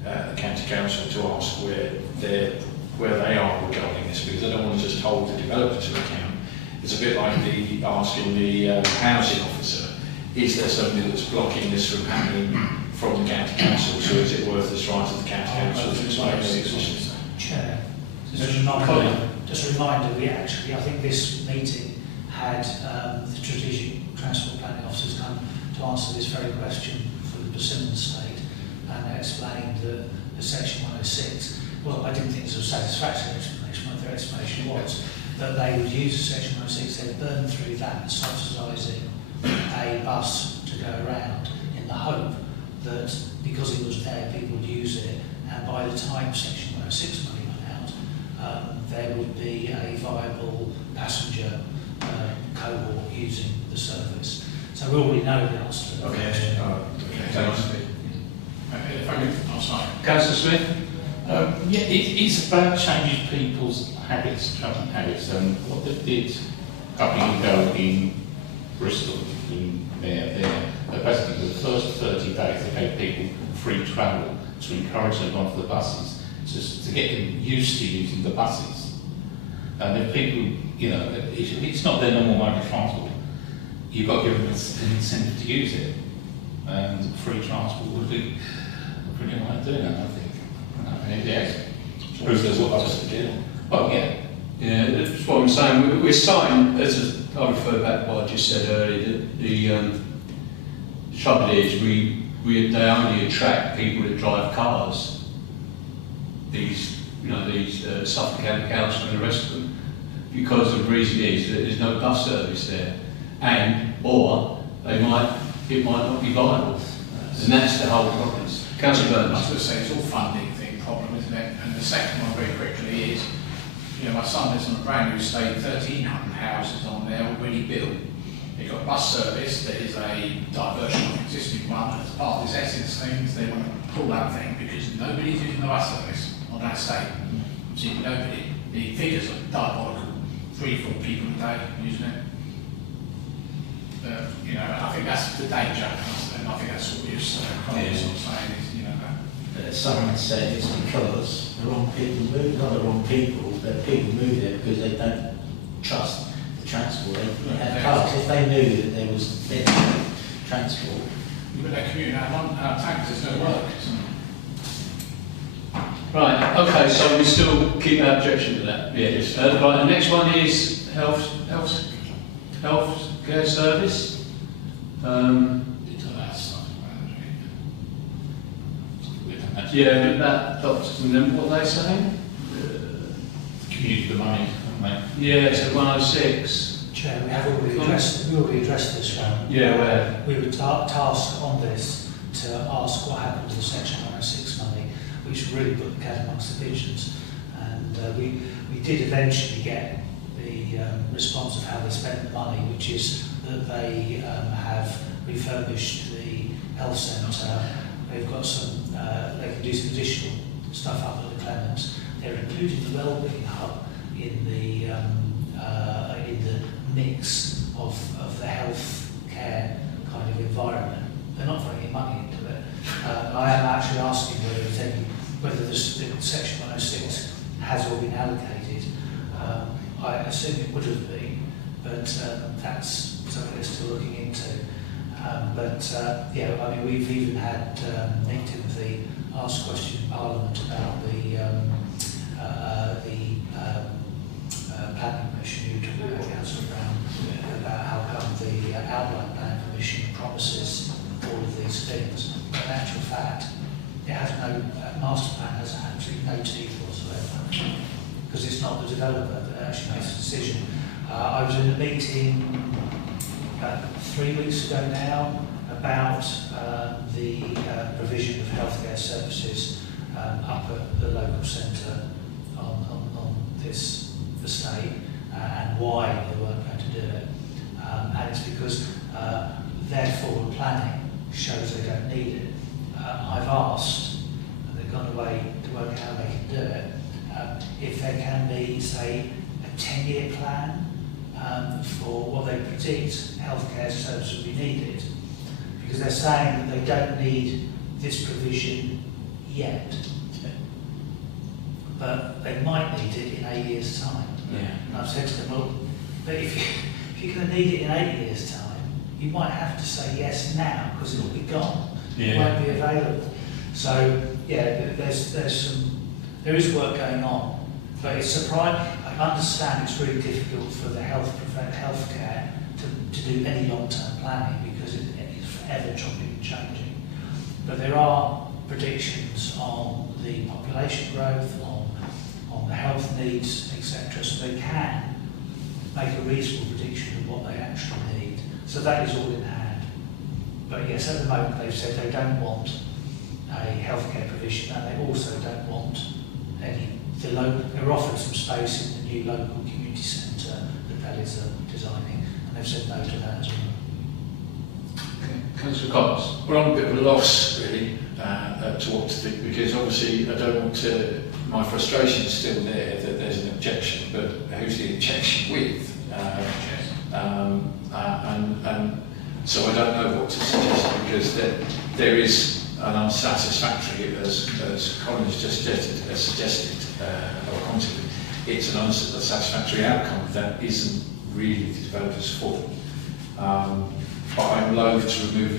the County Council to ask where they are regarding this? Because I don't want to just hold the developer to account. It's a bit like asking the housing officer, is there something that's blocking this from happening from the County Council? So is it worth us writing to the County Council to explain their position? Chair, just a reminder, we actually, I think this meeting had the strategic transport planning officers come to answer this very question for the Persimmon estate, and they explained that the section 106, well, I didn't think it was a satisfactory explanation. What their explanation was that they would use the section 106, they'd burn through that, subsidising a bus to go around in the hope that because it was there, people would use it, and by the time section 106 money went out, there would be a viable passenger cohort using the service. So we already know the answer to that question. Thanks. If I could, I'm sorry. Councillor Smith? Yeah, it's about changing people's habits, travelling habits, and what they did a couple of years ago in Bristol, basically the first 30 days they gave people free travel to encourage them onto the buses, just to get them used to using the buses. And if people, you know, it's not their normal mode of transport, you've got to give them an incentive to use it. And free transport would be a pretty way of doing that, I think. Yes. Well, yeah. Yeah, that's what I'm saying. We're starting, I refer back to what I just said earlier, the trouble is they only attract people that drive cars. These Suffolk County Council and the rest of them, because the reason is that there's no bus service there, or it might not be viable, and that's the whole problem. Councillor Burns. I was going to say it's all funding thing problem, isn't it? And the second one very quickly is, you know, my son lives on a brand new estate, 1,300 houses on there already built. You've got bus service that is a diversion of existing one, and as part of this Essex thing, they want to pull that thing because nobody's using the bus service on that estate. See, nobody. The figures are diabolical. 3-4 people a day using it. You know, I think that's the danger, and I think that's what you're saying is, you know, Someone said it's because the wrong people move, not the wrong people, but people move there because they don't trust the transport. They have cars. If they knew that there was better transport. But they're commuting out of tankers, there's no work. Right, okay, so we still keep our objection to that. Yes. Right, the next one is health care service. Yeah, that doctors and then what are they saying? Community the money, haven't Yeah, it's at 106. Chair, we have already addressed this round. Yeah, where? We were tasked on this to ask what happened to the section 106 money, which really put the cat amongst the pigeons. And we did eventually get the response of how they spent the money, which is that they have refurbished the health centre. They've got some, they can do some additional stuff up at the Clements. They're including the wellbeing hub in the mix of the health care kind of environment. They're not throwing any money into it. I am actually asking whether the section 106 has all been allocated. I assume it would have been, but that's something they're still looking into. Yeah, I mean, we've even had Nick Timothy ask a question in Parliament about the planning commission who talked about Councillor Brown about how come the outline planning commission promises all of these things. But in actual fact, it has no master plan has absolutely no teeth whatsoever because it's not the developer that actually makes the decision. I was in a meeting 3 weeks ago now about the provision of healthcare services up at the local centre on this estate and why they weren't going to do it. And it's because their forward planning shows they don't need it. I've asked, and they've gone away to work out how they can do it, if there can be, say, a 10-year plan for what they predict healthcare services will be needed. because they're saying that they don't need this provision yet, but they might need it in 8 years' time. Yeah. And I've said to them, well, but if you're going to need it in 8 years' time, you might have to say yes now because it'll be gone. It won't be available. So yeah, there is work going on, but it's surprising. I understand it's really difficult for the healthcare to do any long-term planning because it is forever chopping and changing. But there are predictions on the population growth, on the health needs, etc. So they can make a reasonable prediction of what they actually need. So that is all in hand. But yes, at the moment they've said they don't want a healthcare provision, and they also don't want they're offered some space in the new local community centre that Pellies are designing, and they've said no to that as well. Okay. Councillor Cox. Well, I'm a bit of a loss, really, to what to think, because obviously I don't want to, my frustration is still there that there's an objection, but who's the objection with? And so I don't know what to suggest, because there is an unsatisfactory, as Colin has just suggested, or commented, it's an unsatisfactory outcome that isn't really the developer's fault. But I'm loath to remove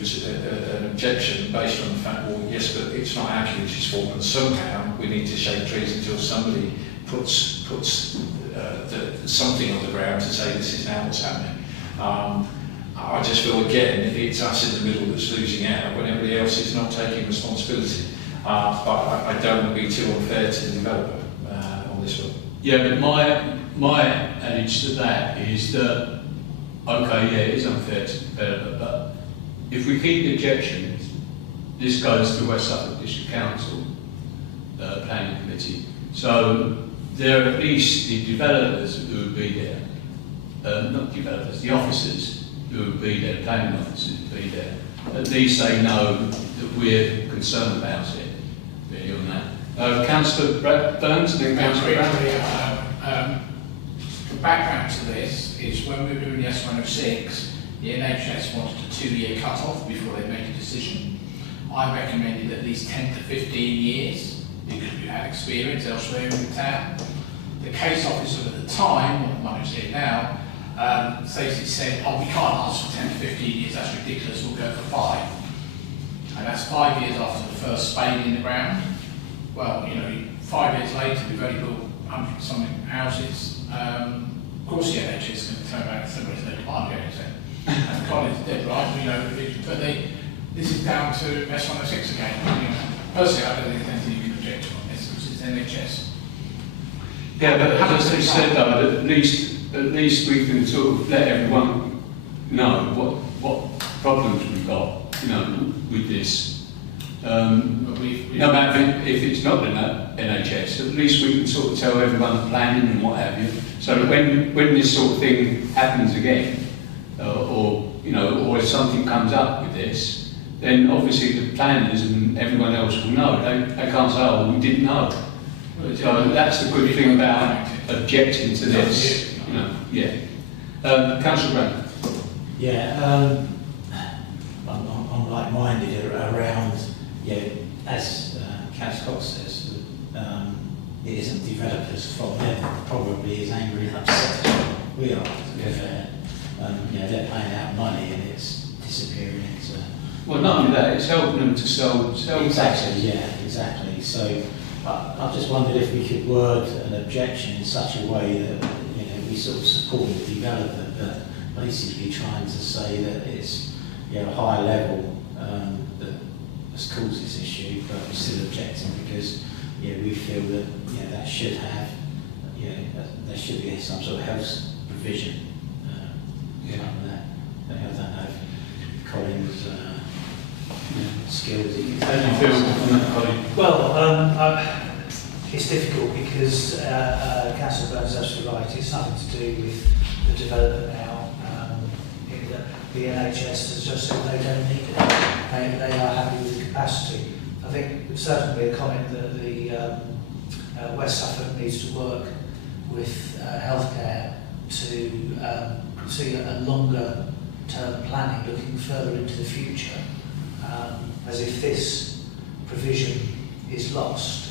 an objection based on the fact, well, yes, but it's not our community's fault, and somehow we need to shake trees until somebody puts something on the ground to say this is now what's happening. I just feel, again, it's us in the middle that's losing out when everybody else is not taking responsibility. But I don't want to be too unfair to the developer on this one. Yeah, but my adage to that is that, okay, yeah, it is unfair to the developer, but if we keep the objections, this goes to West Suffolk District Council Planning Committee. So there are at least the developers who would be there, not developers, the officers who would be there, planning officers would be there. At least they know that we're concerned about it, really, on that. Councillor Burns and then Councillor Brown. The background to this is when we were doing the S106, the NHS wanted a 2-year cut-off before they made a decision. I recommended at least 10 to 15 years because we had experience elsewhere in the town. The case officer at the time, or the one who's here now, said, oh, we can't ask for 10 to 15 years, that's ridiculous, we'll go for 5. And that's 5 years after the first spade in the ground. Well, 5 years later, we've only built 100-something houses. Of course, the NHS is going to turn around and say, well, there's no demand for anything. And Colin's dead right, but this is down to S106 again. Personally, I don't think there's anything you can object to on this, which is NHS. Yeah, but as I said, though, at least we can sort of let everyone know what problems we've got, with this. No matter if it's not the NHS, at least we can sort of tell everyone the planning and what have you, so that when this sort of thing happens again, or if something comes up with this, then obviously the planners and everyone else will know. They can't say, oh, we didn't know. So that's the good thing about objecting to this. Yeah. Councillor Brown. Yeah, I'm like-minded around, as Councillor Cox says, it isn't developers' fault. They're probably as angry and upset as we are, to be fair. They're paying out money and it's disappearing into... Well, not only that, it's helping them to sell Exactly, yeah, exactly. So I just wondered if we could word an objection in such a way that we sort of support the developer, but basically trying to say that it's a high level that has caused this issue, but we're still objecting because we feel that that should have there should be some sort of health provision. Like that. I don't know if Colin's skills. How do you feel on that, Colin? Well, it's difficult because Councillor Burns is absolutely right. It's nothing to do with the developer now. The NHS has just said they don't need it. They are happy with the capacity. I think certainly a comment that the West Suffolk needs to work with healthcare to see a longer term planning, looking further into the future, as if this provision is lost.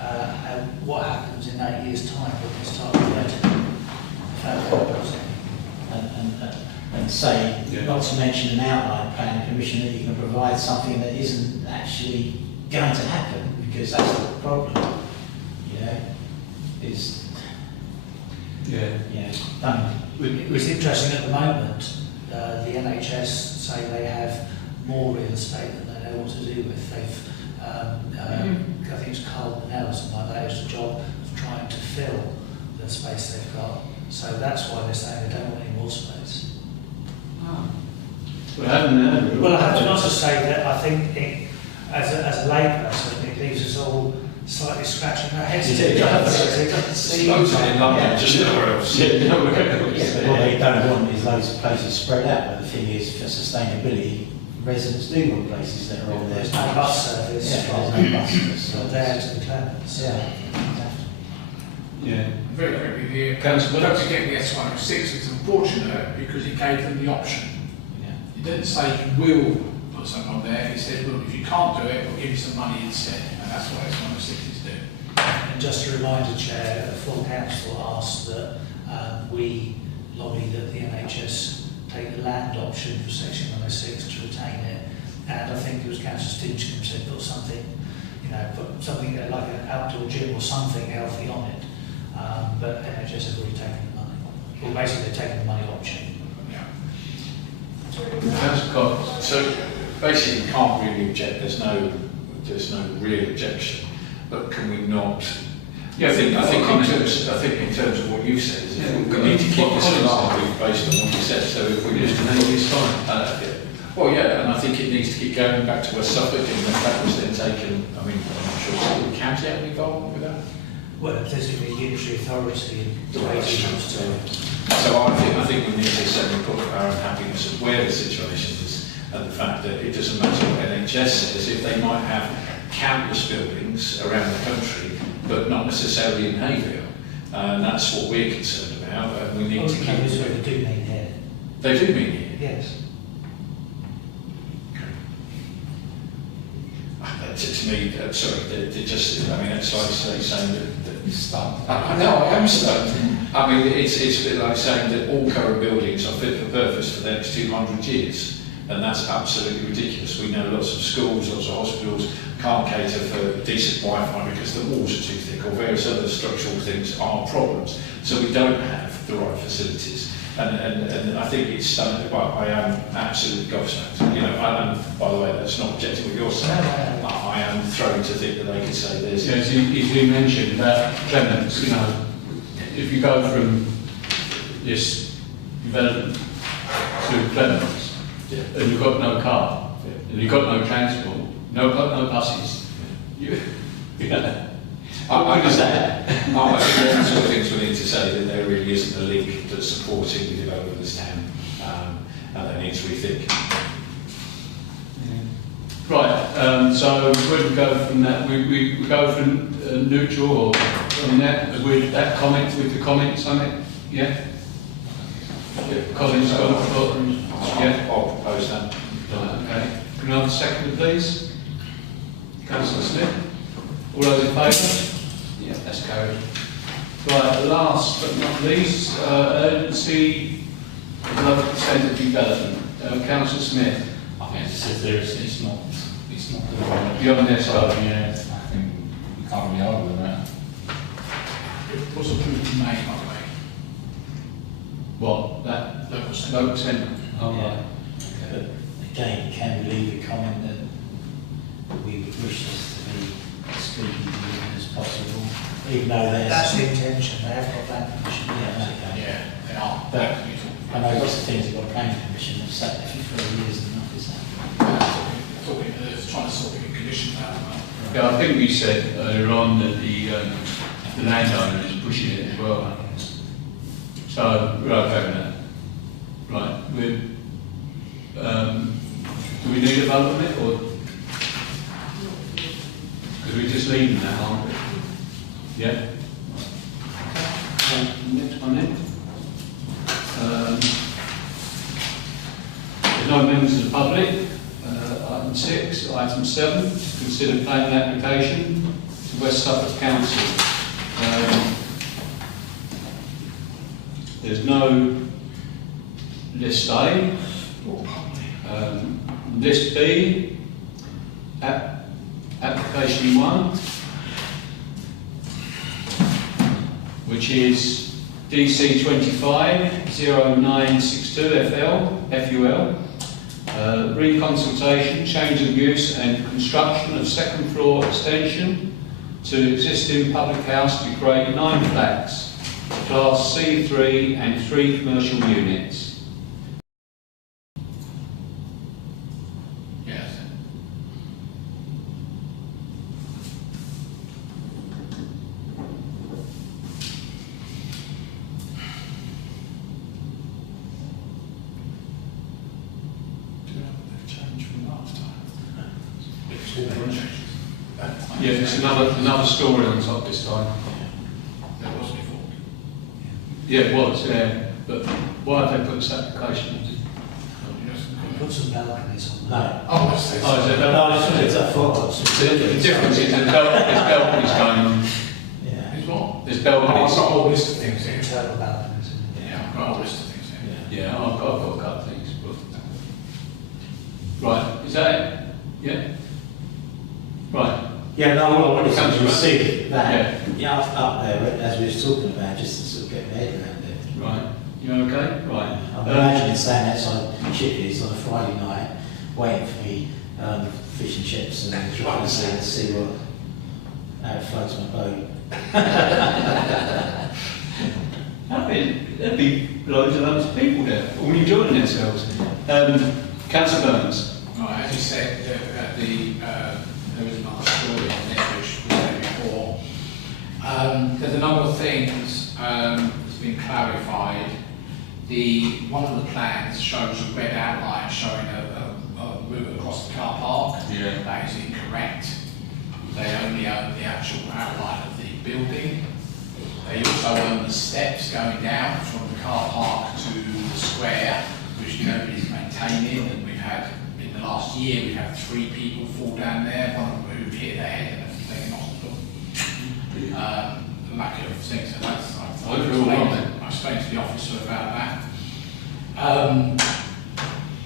And what happens in 8 years' time when we start relating and say, Yeah. not to mention an outline planning permission, that you can provide something that isn't actually going to happen, because that's the problem. You know, is done. It's interesting at the moment, the NHS say they have more real estate than they know what to do with. They've, I think it's Carl Manell or something like that, is the job of trying to fill the space they've got. So that's why they're saying they don't want any more space. Well, I haven't heard. Well, I have to also say that I think as a layperson, it leaves us all slightly scratching our heads. It doesn't seem Loads in London, just nowhere else. Yeah, but what they don't want is loads of places spread out, but the thing is, for sustainability, residents do want places that are on their There's no bus service there's no buses. from there to the Clements. Yeah. Yeah. Very quickly here, Councillor don't Willis. forget the S106, it's unfortunate because it gave them the option. Yeah. It didn't say you will put something on there, it said, look, if you can't do it, we'll give you some money instead. And that's what S106 is doing. And just a reminder, Chair, the full council asked that we lobby that the NHS take the land option for section 106 to retain it. And I think it was Councillor Stinchcombe who said put something, put something like an outdoor gym or something healthy on it. But NHS have already taken the money. Well, basically they've taken the money option. Yeah. Councillor Cox. So basically, we can't really object. There's no real objection. But can we not? Yeah, I think in terms of what you said, is we need to keep this alive based on what you said. So if we just well, yeah, and I think it needs to keep going back to West Suffolk, and if that was then taken, I mean, I'm not sure, would the county have any involvement with that? Well, there's going to be unitary authority in the way it comes to it. So I think we need to certainly put our unhappiness of where the situation is, and the fact that it doesn't matter what NHS says, if they might have countless buildings around the country, but not necessarily in Haverhill. And that's what we're concerned about, and we need to keep... This is what they do mean here. They do mean here. Yes. To me, sorry, they're just, I mean, it's like saying that You're stunned. I know, I am stunned. I mean, it's a bit like saying that all current buildings are fit for purpose for the next 200 years, and that's absolutely ridiculous. We know lots of schools, lots of hospitals can't cater for decent Wi-Fi because the walls are too thick, or various other structural things are problems. So we don't have the right facilities. And I think it's stunning. Well, I am absolutely gobsmacked. I am, by the way, that's not objecting what you're saying. I am thrown to think that they could say there's... Yeah, as you mentioned about Clements, if you go from this development to Clements, and you've got no car, and you've got no transport, no buses, I understand. I think there are sort of things we need to say, that there really isn't a link that's supporting the development of this town, and that needs rethink. Right, so where do we go from that? We go from neutral or from that, with that comment, with the comments on it? Yeah? Colin's got a thought, yeah? I'll propose that. Right, okay. Can I have a second, please? Councillor Smith? All those in favour? Yeah, that's carried. Right, last but not least, urgency of local centre development. Councillor Smith? I think as I said there, it's not You're on their side. Yeah, I think we can't really argue with that. It was approved in May, by the way. What? That Local centre. local centre? Oh, Yeah. right. But again, can we leave a comment that we would wish this to be as speedy to you as possible, even though there's... That's the intention, they have got that permission. Yeah, okay. Yeah, they are. But I know lots of things have got planning permission, have sat there for 3 years and enough is that. Trying to sort of condition that. Yeah, I think we said earlier on that the landowner is pushing it as well. So we're okay with that. Right, do we need a vote on it, or because we're just leaving that, aren't we? Yeah. Okay. Next one then. no members of the public, item 6. Item 7, consider planning application to West Suffolk Council. There's no list A. List B, application 1, which is DC 250962 FUL, reconsultation, change of use and construction of second floor extension to existing public house to create 9 flats, class C3 and 3 commercial units. Yes. Change from last time. Yeah, it's another story on top this time. There was before. Yeah, it was, yeah. But why have they put this application? Put some balconies on No. there. Oh, what's this? Oh, is it No, it's a photo. The difference is there's balconies going on. Yeah. Is what? There's Oh, I've balconies. got a whole list of things here. Internal balconies. Yeah, I've got a whole list of things here. Yeah, I've got a couple of things. But... Right, is that it? Yeah? Right. Yeah, no, what I wanted Comes to from- see that, yeah, up there, as we were talking about, just to sort of get my head around it. Right. You okay? Right. I'm imagining staying outside Chippy's on a Friday night, waiting for me fish and chips and trying to see what, how it floats my boat. There'd be loads of people there, all enjoying themselves. Councillor Burns. Right, as you said, there was another story on this which we said before. There's a number of things that's been clarified. One of the plans shows a red outline showing a route across the car park. Yeah. That is incorrect. They only own the actual outline of the building. They also own the steps going down from the car park to the square, which nobody's maintaining, and we've had, in the last year, we've had 3 people fall down there, one of them who hit their head and have to take an hospital. Lack of things, so that's, I explained to the officer about that.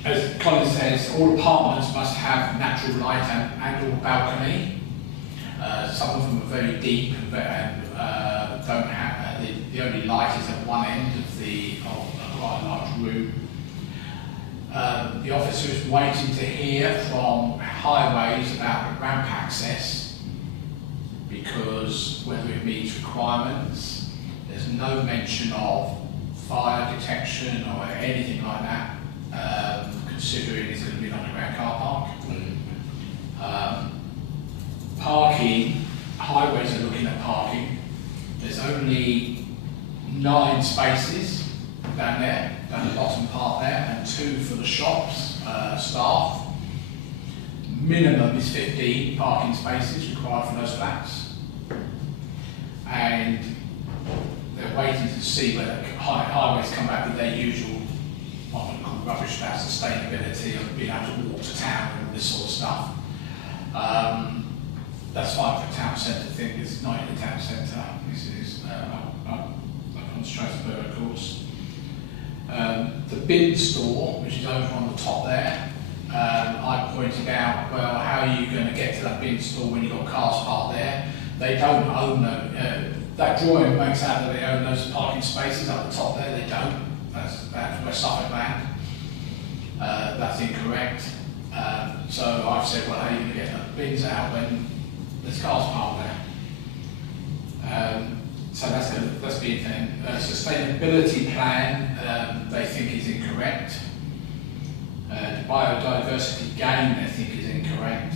As Colin says, all apartments must have natural light and or balcony. Some of them are very deep and don't have, the only light is at one end of a quite large room. The officer is waiting to hear from highways about ramp access, because whether it meets requirements, there's no mention of fire detection or anything like that, considering it's going to be an underground car park. Parking, highways are looking at parking. There's only 9 spaces down there, down the bottom part there, and 2 for the shops, staff. Minimum is 15 parking spaces required for those flats. And they're waiting to see whether highways come back with their usual, what we call rubbish about sustainability and being able to walk to town and all this sort of stuff. That's fine for town centre thing. It's not in the town centre. This is up on Strasbourg, of course. The bin store, which is over on the top there, I pointed out, well, how are you going to get to that bin store when you've got cars parked there? They don't own them. That drawing makes out that they own those parking spaces up the top there. They don't. That's West Suffolk land. That's incorrect. So I've said, well, how are you going to get the bins out when there's cars parked there? So that's being thing. Sustainability plan, they think is incorrect. The biodiversity gain, they think is incorrect.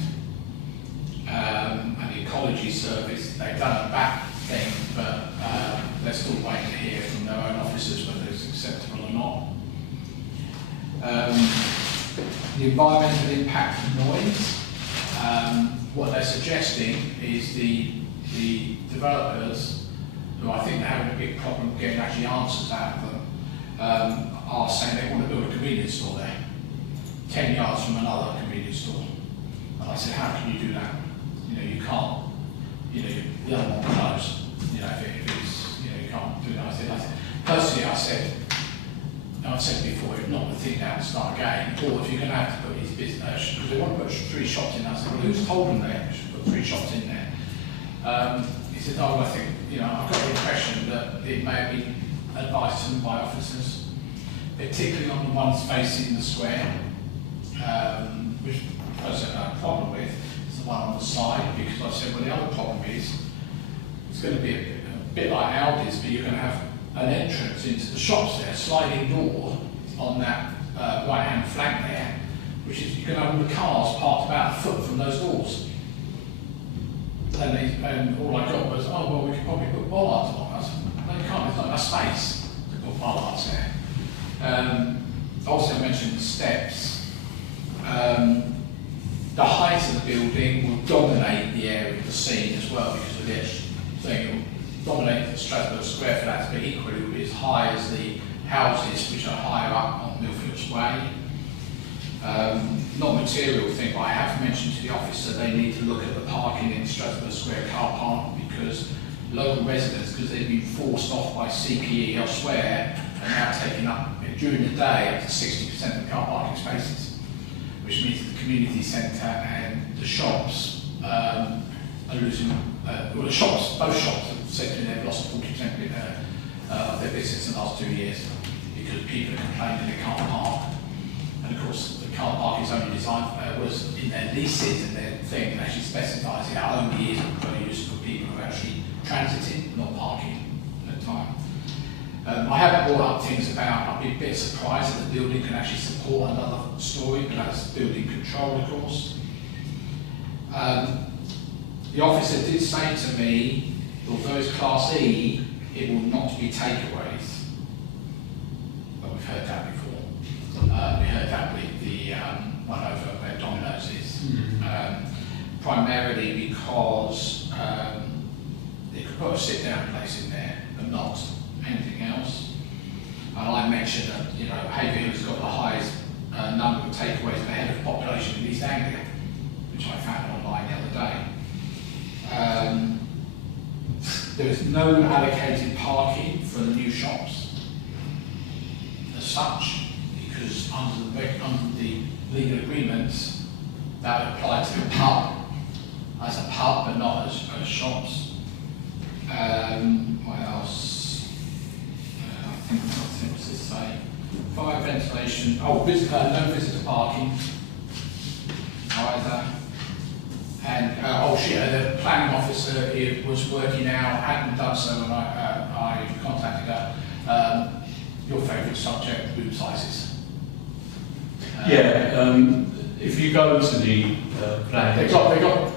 And the ecology service, they've done a back thing, but they're still waiting to hear from their own officers whether it's acceptable or not. The environmental impact of noise, what they're suggesting is the developers, who I think they're having a big problem getting actually answers out of them, are saying they want to build a convenience store there. 10 yards from another convenience store. And I said, how can you do that? You know, you can't, you know, the other one closed. You know, if it's, you know, you can't do that. I said, personally, I've said before, if not the thing down and start again, or if you're going to have to put these business, because they want to put 3 shops in. I said, well, who's told them they should put 3 shops in there? He said, oh, well, I think, you know, I've got the impression that it may have been advised to them by officers, particularly on the ones facing the square, which I don't have a problem with. It's the one on the side, because I said, well, the other problem is, it's going to be a bit like Aldi's, but you're going to have an entrance into the shops there, a sliding door on that right-hand flank there, which is, you can have all the cars parked about a foot from those doors. And all I got was, oh, well, we could probably put bollards along. I said, no, you can't, there's not enough space to put bollards there. Also, I mentioned the steps. The height of the building will dominate the area of the scene as well, because of the edge thing. It will dominate the Strasbourg Square flats, but equally it will be as high as the houses which are higher up on Millfields Way. Not a material thing, but I have mentioned to the officer they need to look at the parking in Strasbourg Square car park, because local residents, because they've been forced off by CPE elsewhere, are now taking up, during the day, up to 60% of the car parking spaces, which means the community centre and the shops are losing, well, the shops, both shops have said to me they've lost 40% of their business in the last 2 years, because people are complaining they can't park. And of course, the car park is only designed, was in their leases and their thing, and actually specifies it only is for use for people who are actually transiting, not parking at the time. I haven't brought up things about, I'd be a bit surprised that the building can actually support another story, but that's building control, of course. The officer did say to me, although it's Class E, it will not be takeaways. But we've heard that before. We heard that with the one over where Domino's is. Primarily because they could put a sit-down place in there, but not anything else. And I mentioned that, you know, Haverhill's got the highest number of takeaways per head of population in East Anglia, which I found online the other day. There is no allocated parking for the new shops as such, because under the legal agreements that would apply to the pub as a pub, but not as shops. What else? I think nothing else to say. Fire ventilation. Oh, no visitor parking either. And the planning officer was working out, hadn't done so when I contacted her. Your favourite subject, room sizes. If you go to the plan, They've got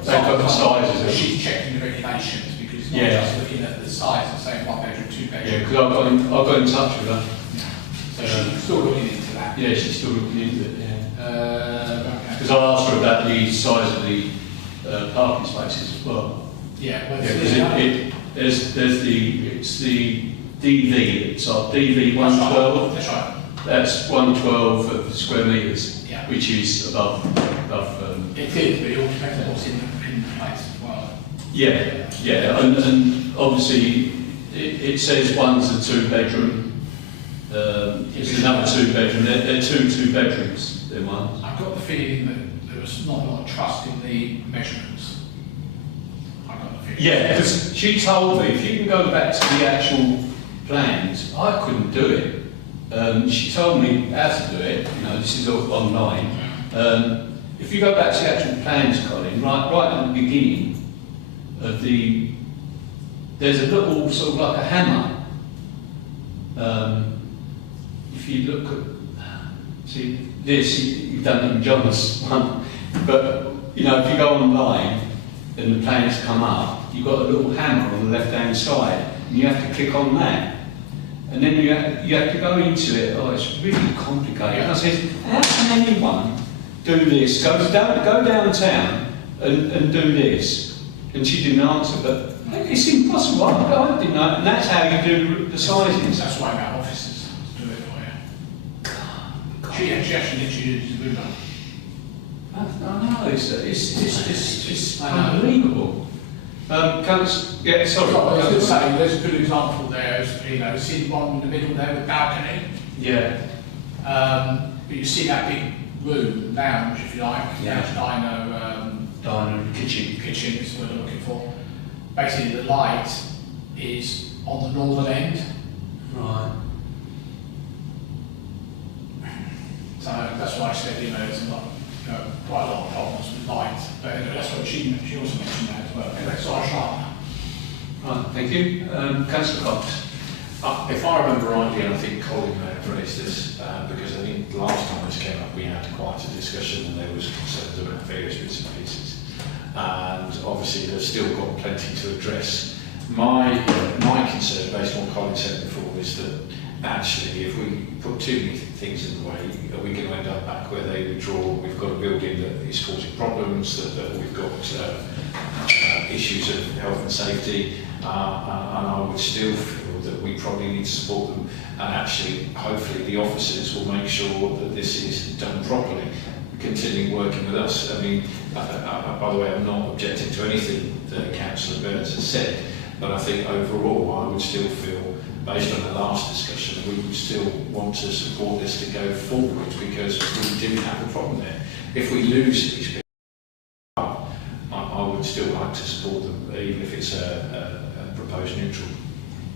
the sizes. She's checking the regulations, because it's not just looking at the size and saying 1 bedroom, 2 bedroom. Yeah, because I've got in touch with her. So she's still looking into that. Yeah, she's still looking into it. Yeah. Okay. Because I asked her about the size of the parking spaces as well. Yeah, well, because it's the DV. It's our DV 112. That's right. That's 112 of the square metres, Yeah. which is above. It is, but it all depends on what's in place as well. Yeah, and obviously it says one's a 2-bedroom. It's another 2-bedroom. They're two bedrooms. They're ones. I've got the feeling that there was not a lot of trust in the measurements. I got the feeling. Yeah, because she told me, if you can go back to the actual plans, I couldn't do it. She told me how to do it, you know, this is all online. If you go back to the actual plans, Colin, right at the beginning of there's a little sort of like a hammer. If you look at, see this, you've done it in John's one, but you know, if you go online and the plans come up, you've got a little hammer on the left-hand side, and you have to click on that. And then you have to go into it. Oh, it's really complicated. And I said, how can anyone do this? Go downtown and do this. And she didn't answer, but it's impossible. I didn't know. And that's how you do the sizes. That's why our officers do it for you. She actually literally used the ruler. No, it's unbelievable. Yeah, sorry. I was going to say, there's a good example there. You know, see the one in the middle there with balcony. Yeah. But you see that big room, lounge, if you like, Yeah. diner, Kitchen. kitchen is what I'm looking for. Basically, the light is on the northern end. Right. So that's why I said, you know, there's quite a lot of problems with light. But anyway, that's what she also mentioned that as well. Anyway, so I sharp. Right, thank you. Councillor Cox. If I remember rightly, and I think Colin may have raised this, because I think the last time this came up we had quite a discussion and there was concerns about various bits and pieces. And obviously they've still got plenty to address. My concern, based on what Colin said before, is that actually if we put too many things in the way, are we going to end up back where they withdraw? We've got a building that is causing problems, that we've got issues of health and safety, and I would still feel that we probably need to support them, and actually hopefully the officers will make sure that this is done properly, continuing working with us. I mean, by the way, I'm not objecting to anything that Councillor Burns has said, but I think overall I would still feel, based on the last discussion, we would still want to support this to go forward, because we do have a problem there. If we lose these people, I would still like to support them, even if it's a proposed neutral.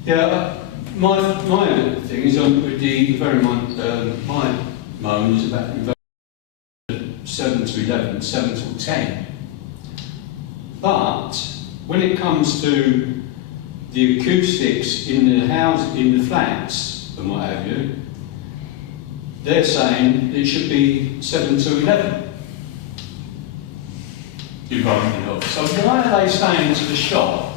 Yeah, my thing is on with the very my moan is about 7 to 11, 7 till 10. But when it comes to the acoustics in the house, in the flats, and what have you, they're saying it should be 7 to 11. So why are they saying to the shop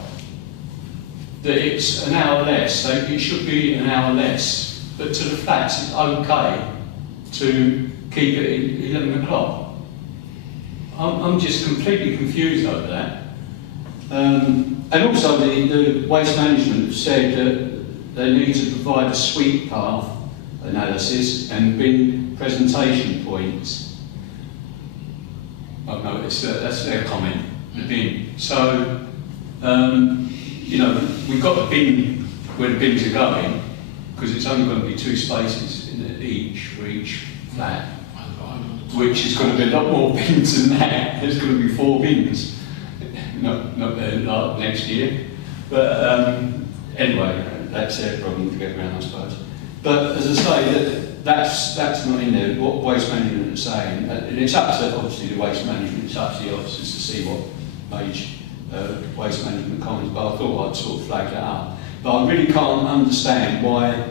that it's an hour less? So it should be an hour less, but to the flats it's okay to keep it at 11 o'clock. I'm just completely confused over that. And also the waste management have said that they need to provide a sweep path analysis and bin presentation points. I've noticed that's their comment, the bin. So, you know, we've got the bin where the bins are going, because it's only going to be 2 spaces in each for each flat, which is going to be a lot more bins than that. There's going to be 4 bins, not next year. But anyway, that's their problem to get around, I suppose. But as I say, that's not in there. What waste management is saying, and it's up to obviously the waste management, it's up to the officers to see what page waste management comments. But I thought I'd sort of flag that up. But I really can't understand why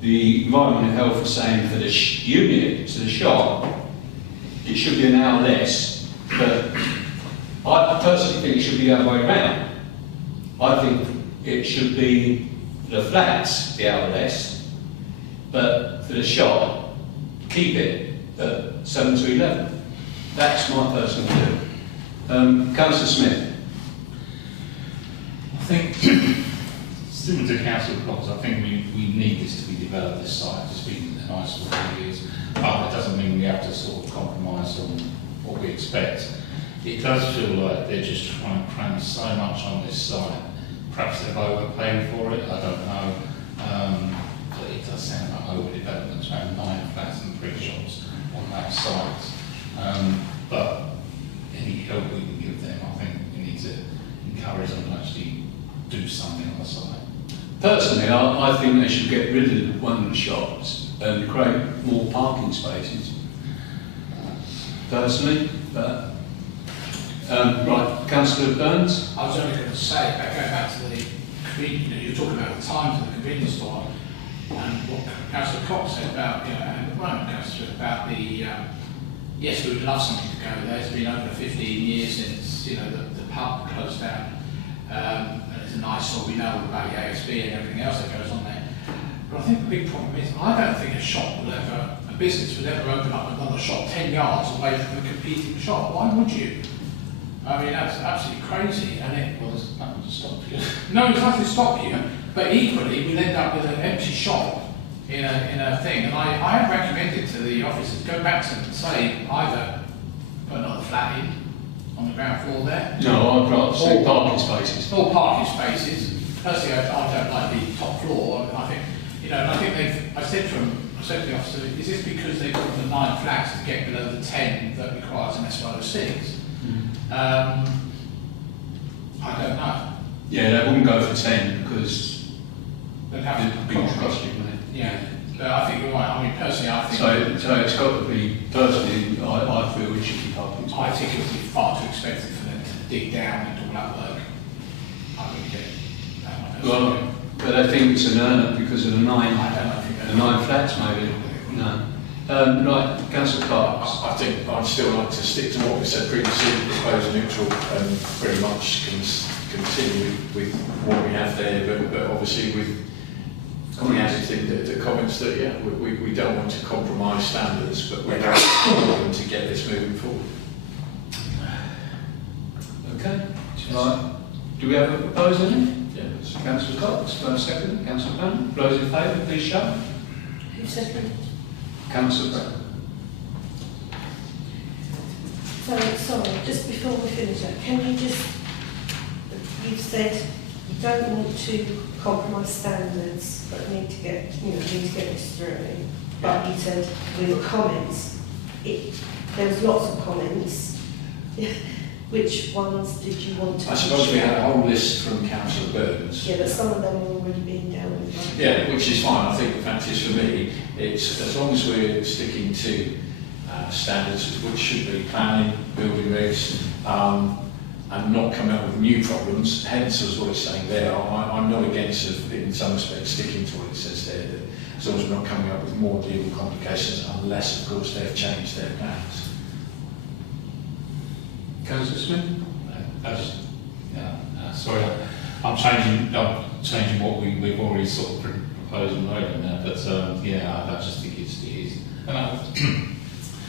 the Environment and Health is saying for the unit, to the shop, it should be an hour less. But I personally think it should be the other way around. I think it should be the flats the hour less, but for the shop, keep it at 7 to 11. That's my personal view. Councillor Smith. I think, similar to Councillor Cox, I think we need this to be developed, this site. It's been a nice sort of years, but it doesn't mean we have to sort of compromise on what we expect. It does feel like they're just trying to cram so much on this site. Perhaps they've overpaid for it, I don't know. But it does sound like overdevelopment, to have 9 flats and 3 shops on that site. But any help we can give them, I think we need to encourage them to actually do something on the site. Personally, I think they should get rid of one of the shops and create more parking spaces. Personally, but right, Councillor Burns. I was only going to say, going back to the convenience, you're talking about the times of the convenience store, and what Councillor Cox said about, and the one Councillor about the, yes, we would love something to go there. It's been over 15 years since, the pub closed down. And it's a nice sort, we know about the ASB and everything else that goes on there. But I think the big problem is, I don't think a business would ever open up another shop 10 yards away from a competing shop. Why would you? I mean, that's absolutely crazy, and Well, there's nothing to stop you. no, there's nothing to stop you, but equally, we'll end up with an empty shop in a thing. And I have recommended to the officers, go back to them and say, either put another flat in on the ground floor there, No, I'd rather say parking spaces. or parking spaces. Personally, I don't like the top floor. I think, and I think I said to the officer, is this because they've got the 9 flats to get below the 10 that requires an S106? I don't know. Yeah, they wouldn't go for 10 because They'd have it'd be trusted, wouldn't it? Yeah, but I think you're right. I mean, personally, I think So it's got to be, personally, I feel it should be parking spaces. I think it would be far too expensive for them to dig down and do all that work. I wouldn't get that much. Well, but I think it's an earner because of the 9, I don't think the 9 flats maybe. No. Right, Councillor Parks. I think I'd still like to stick to what we said previously, proposed neutral, and pretty much continue with what we have there, but obviously with the comments that, yeah, we don't want to compromise standards, but we're going to get this moving forward. Okay. Right. Do we have a proposal then? Yeah. Councillor Cox, do I have a second? Councillor Brown? Those in favour, please show. Who seconded? Councillor Brown. So, sorry, just before we finish that, can you just, you've said you don't want to compromise standards, but need to get this through. But you said with comments, there was lots of comments. Which ones did you want to? I suppose we had a whole list from Councillor Burns. Yeah, but some of them are already being dealt with. Yeah, which is fine. I think the fact is, for me, it's as long as we're sticking to standards, which should be planning, building regs, and not coming up with new problems. Hence, as what it's saying there, I'm not against, in some respects, sticking to what it says there. That as long as we're not coming up with more legal complications, unless, of course, they've changed their plans. Councillor Smith? Sorry, I'm changing what we've already sort of proposed and voted now, but I just think it is.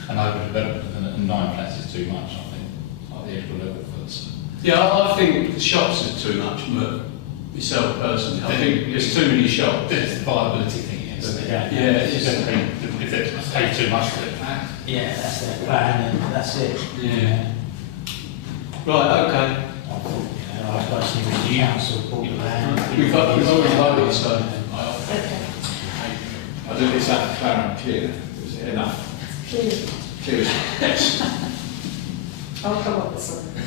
And open development and 9 flats is too much, I think, like the extra level first. Yeah, I think the shops are too much, but myself personally, I think there's too many shops. It's the viability thing, isn't it? Yeah, If they pay too much for it. Yeah, that's their plan, and that's it. Yeah. Right, okay. I personally with the council bought the land. We've already voted, so. Okay, I don't think it's that clear and clear. Is it enough? clear. Clear as yes. I'll come up with something.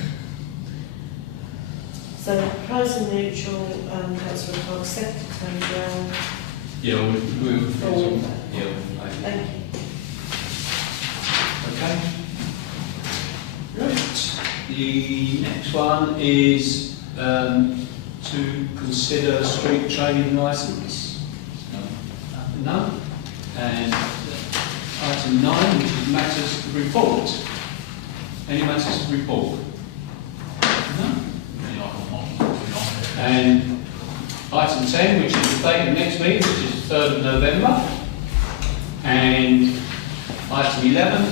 So, proposing neutral, Councillor Park, second round. Yeah, we'll. Forward. Yeah, Thank you. okay. Right. The next one is to consider street trading licence. No. And item 9, which is matters to report. Any matters to report? No. And item 10, which is the date of next meeting, which is the 3rd of November. And item 11.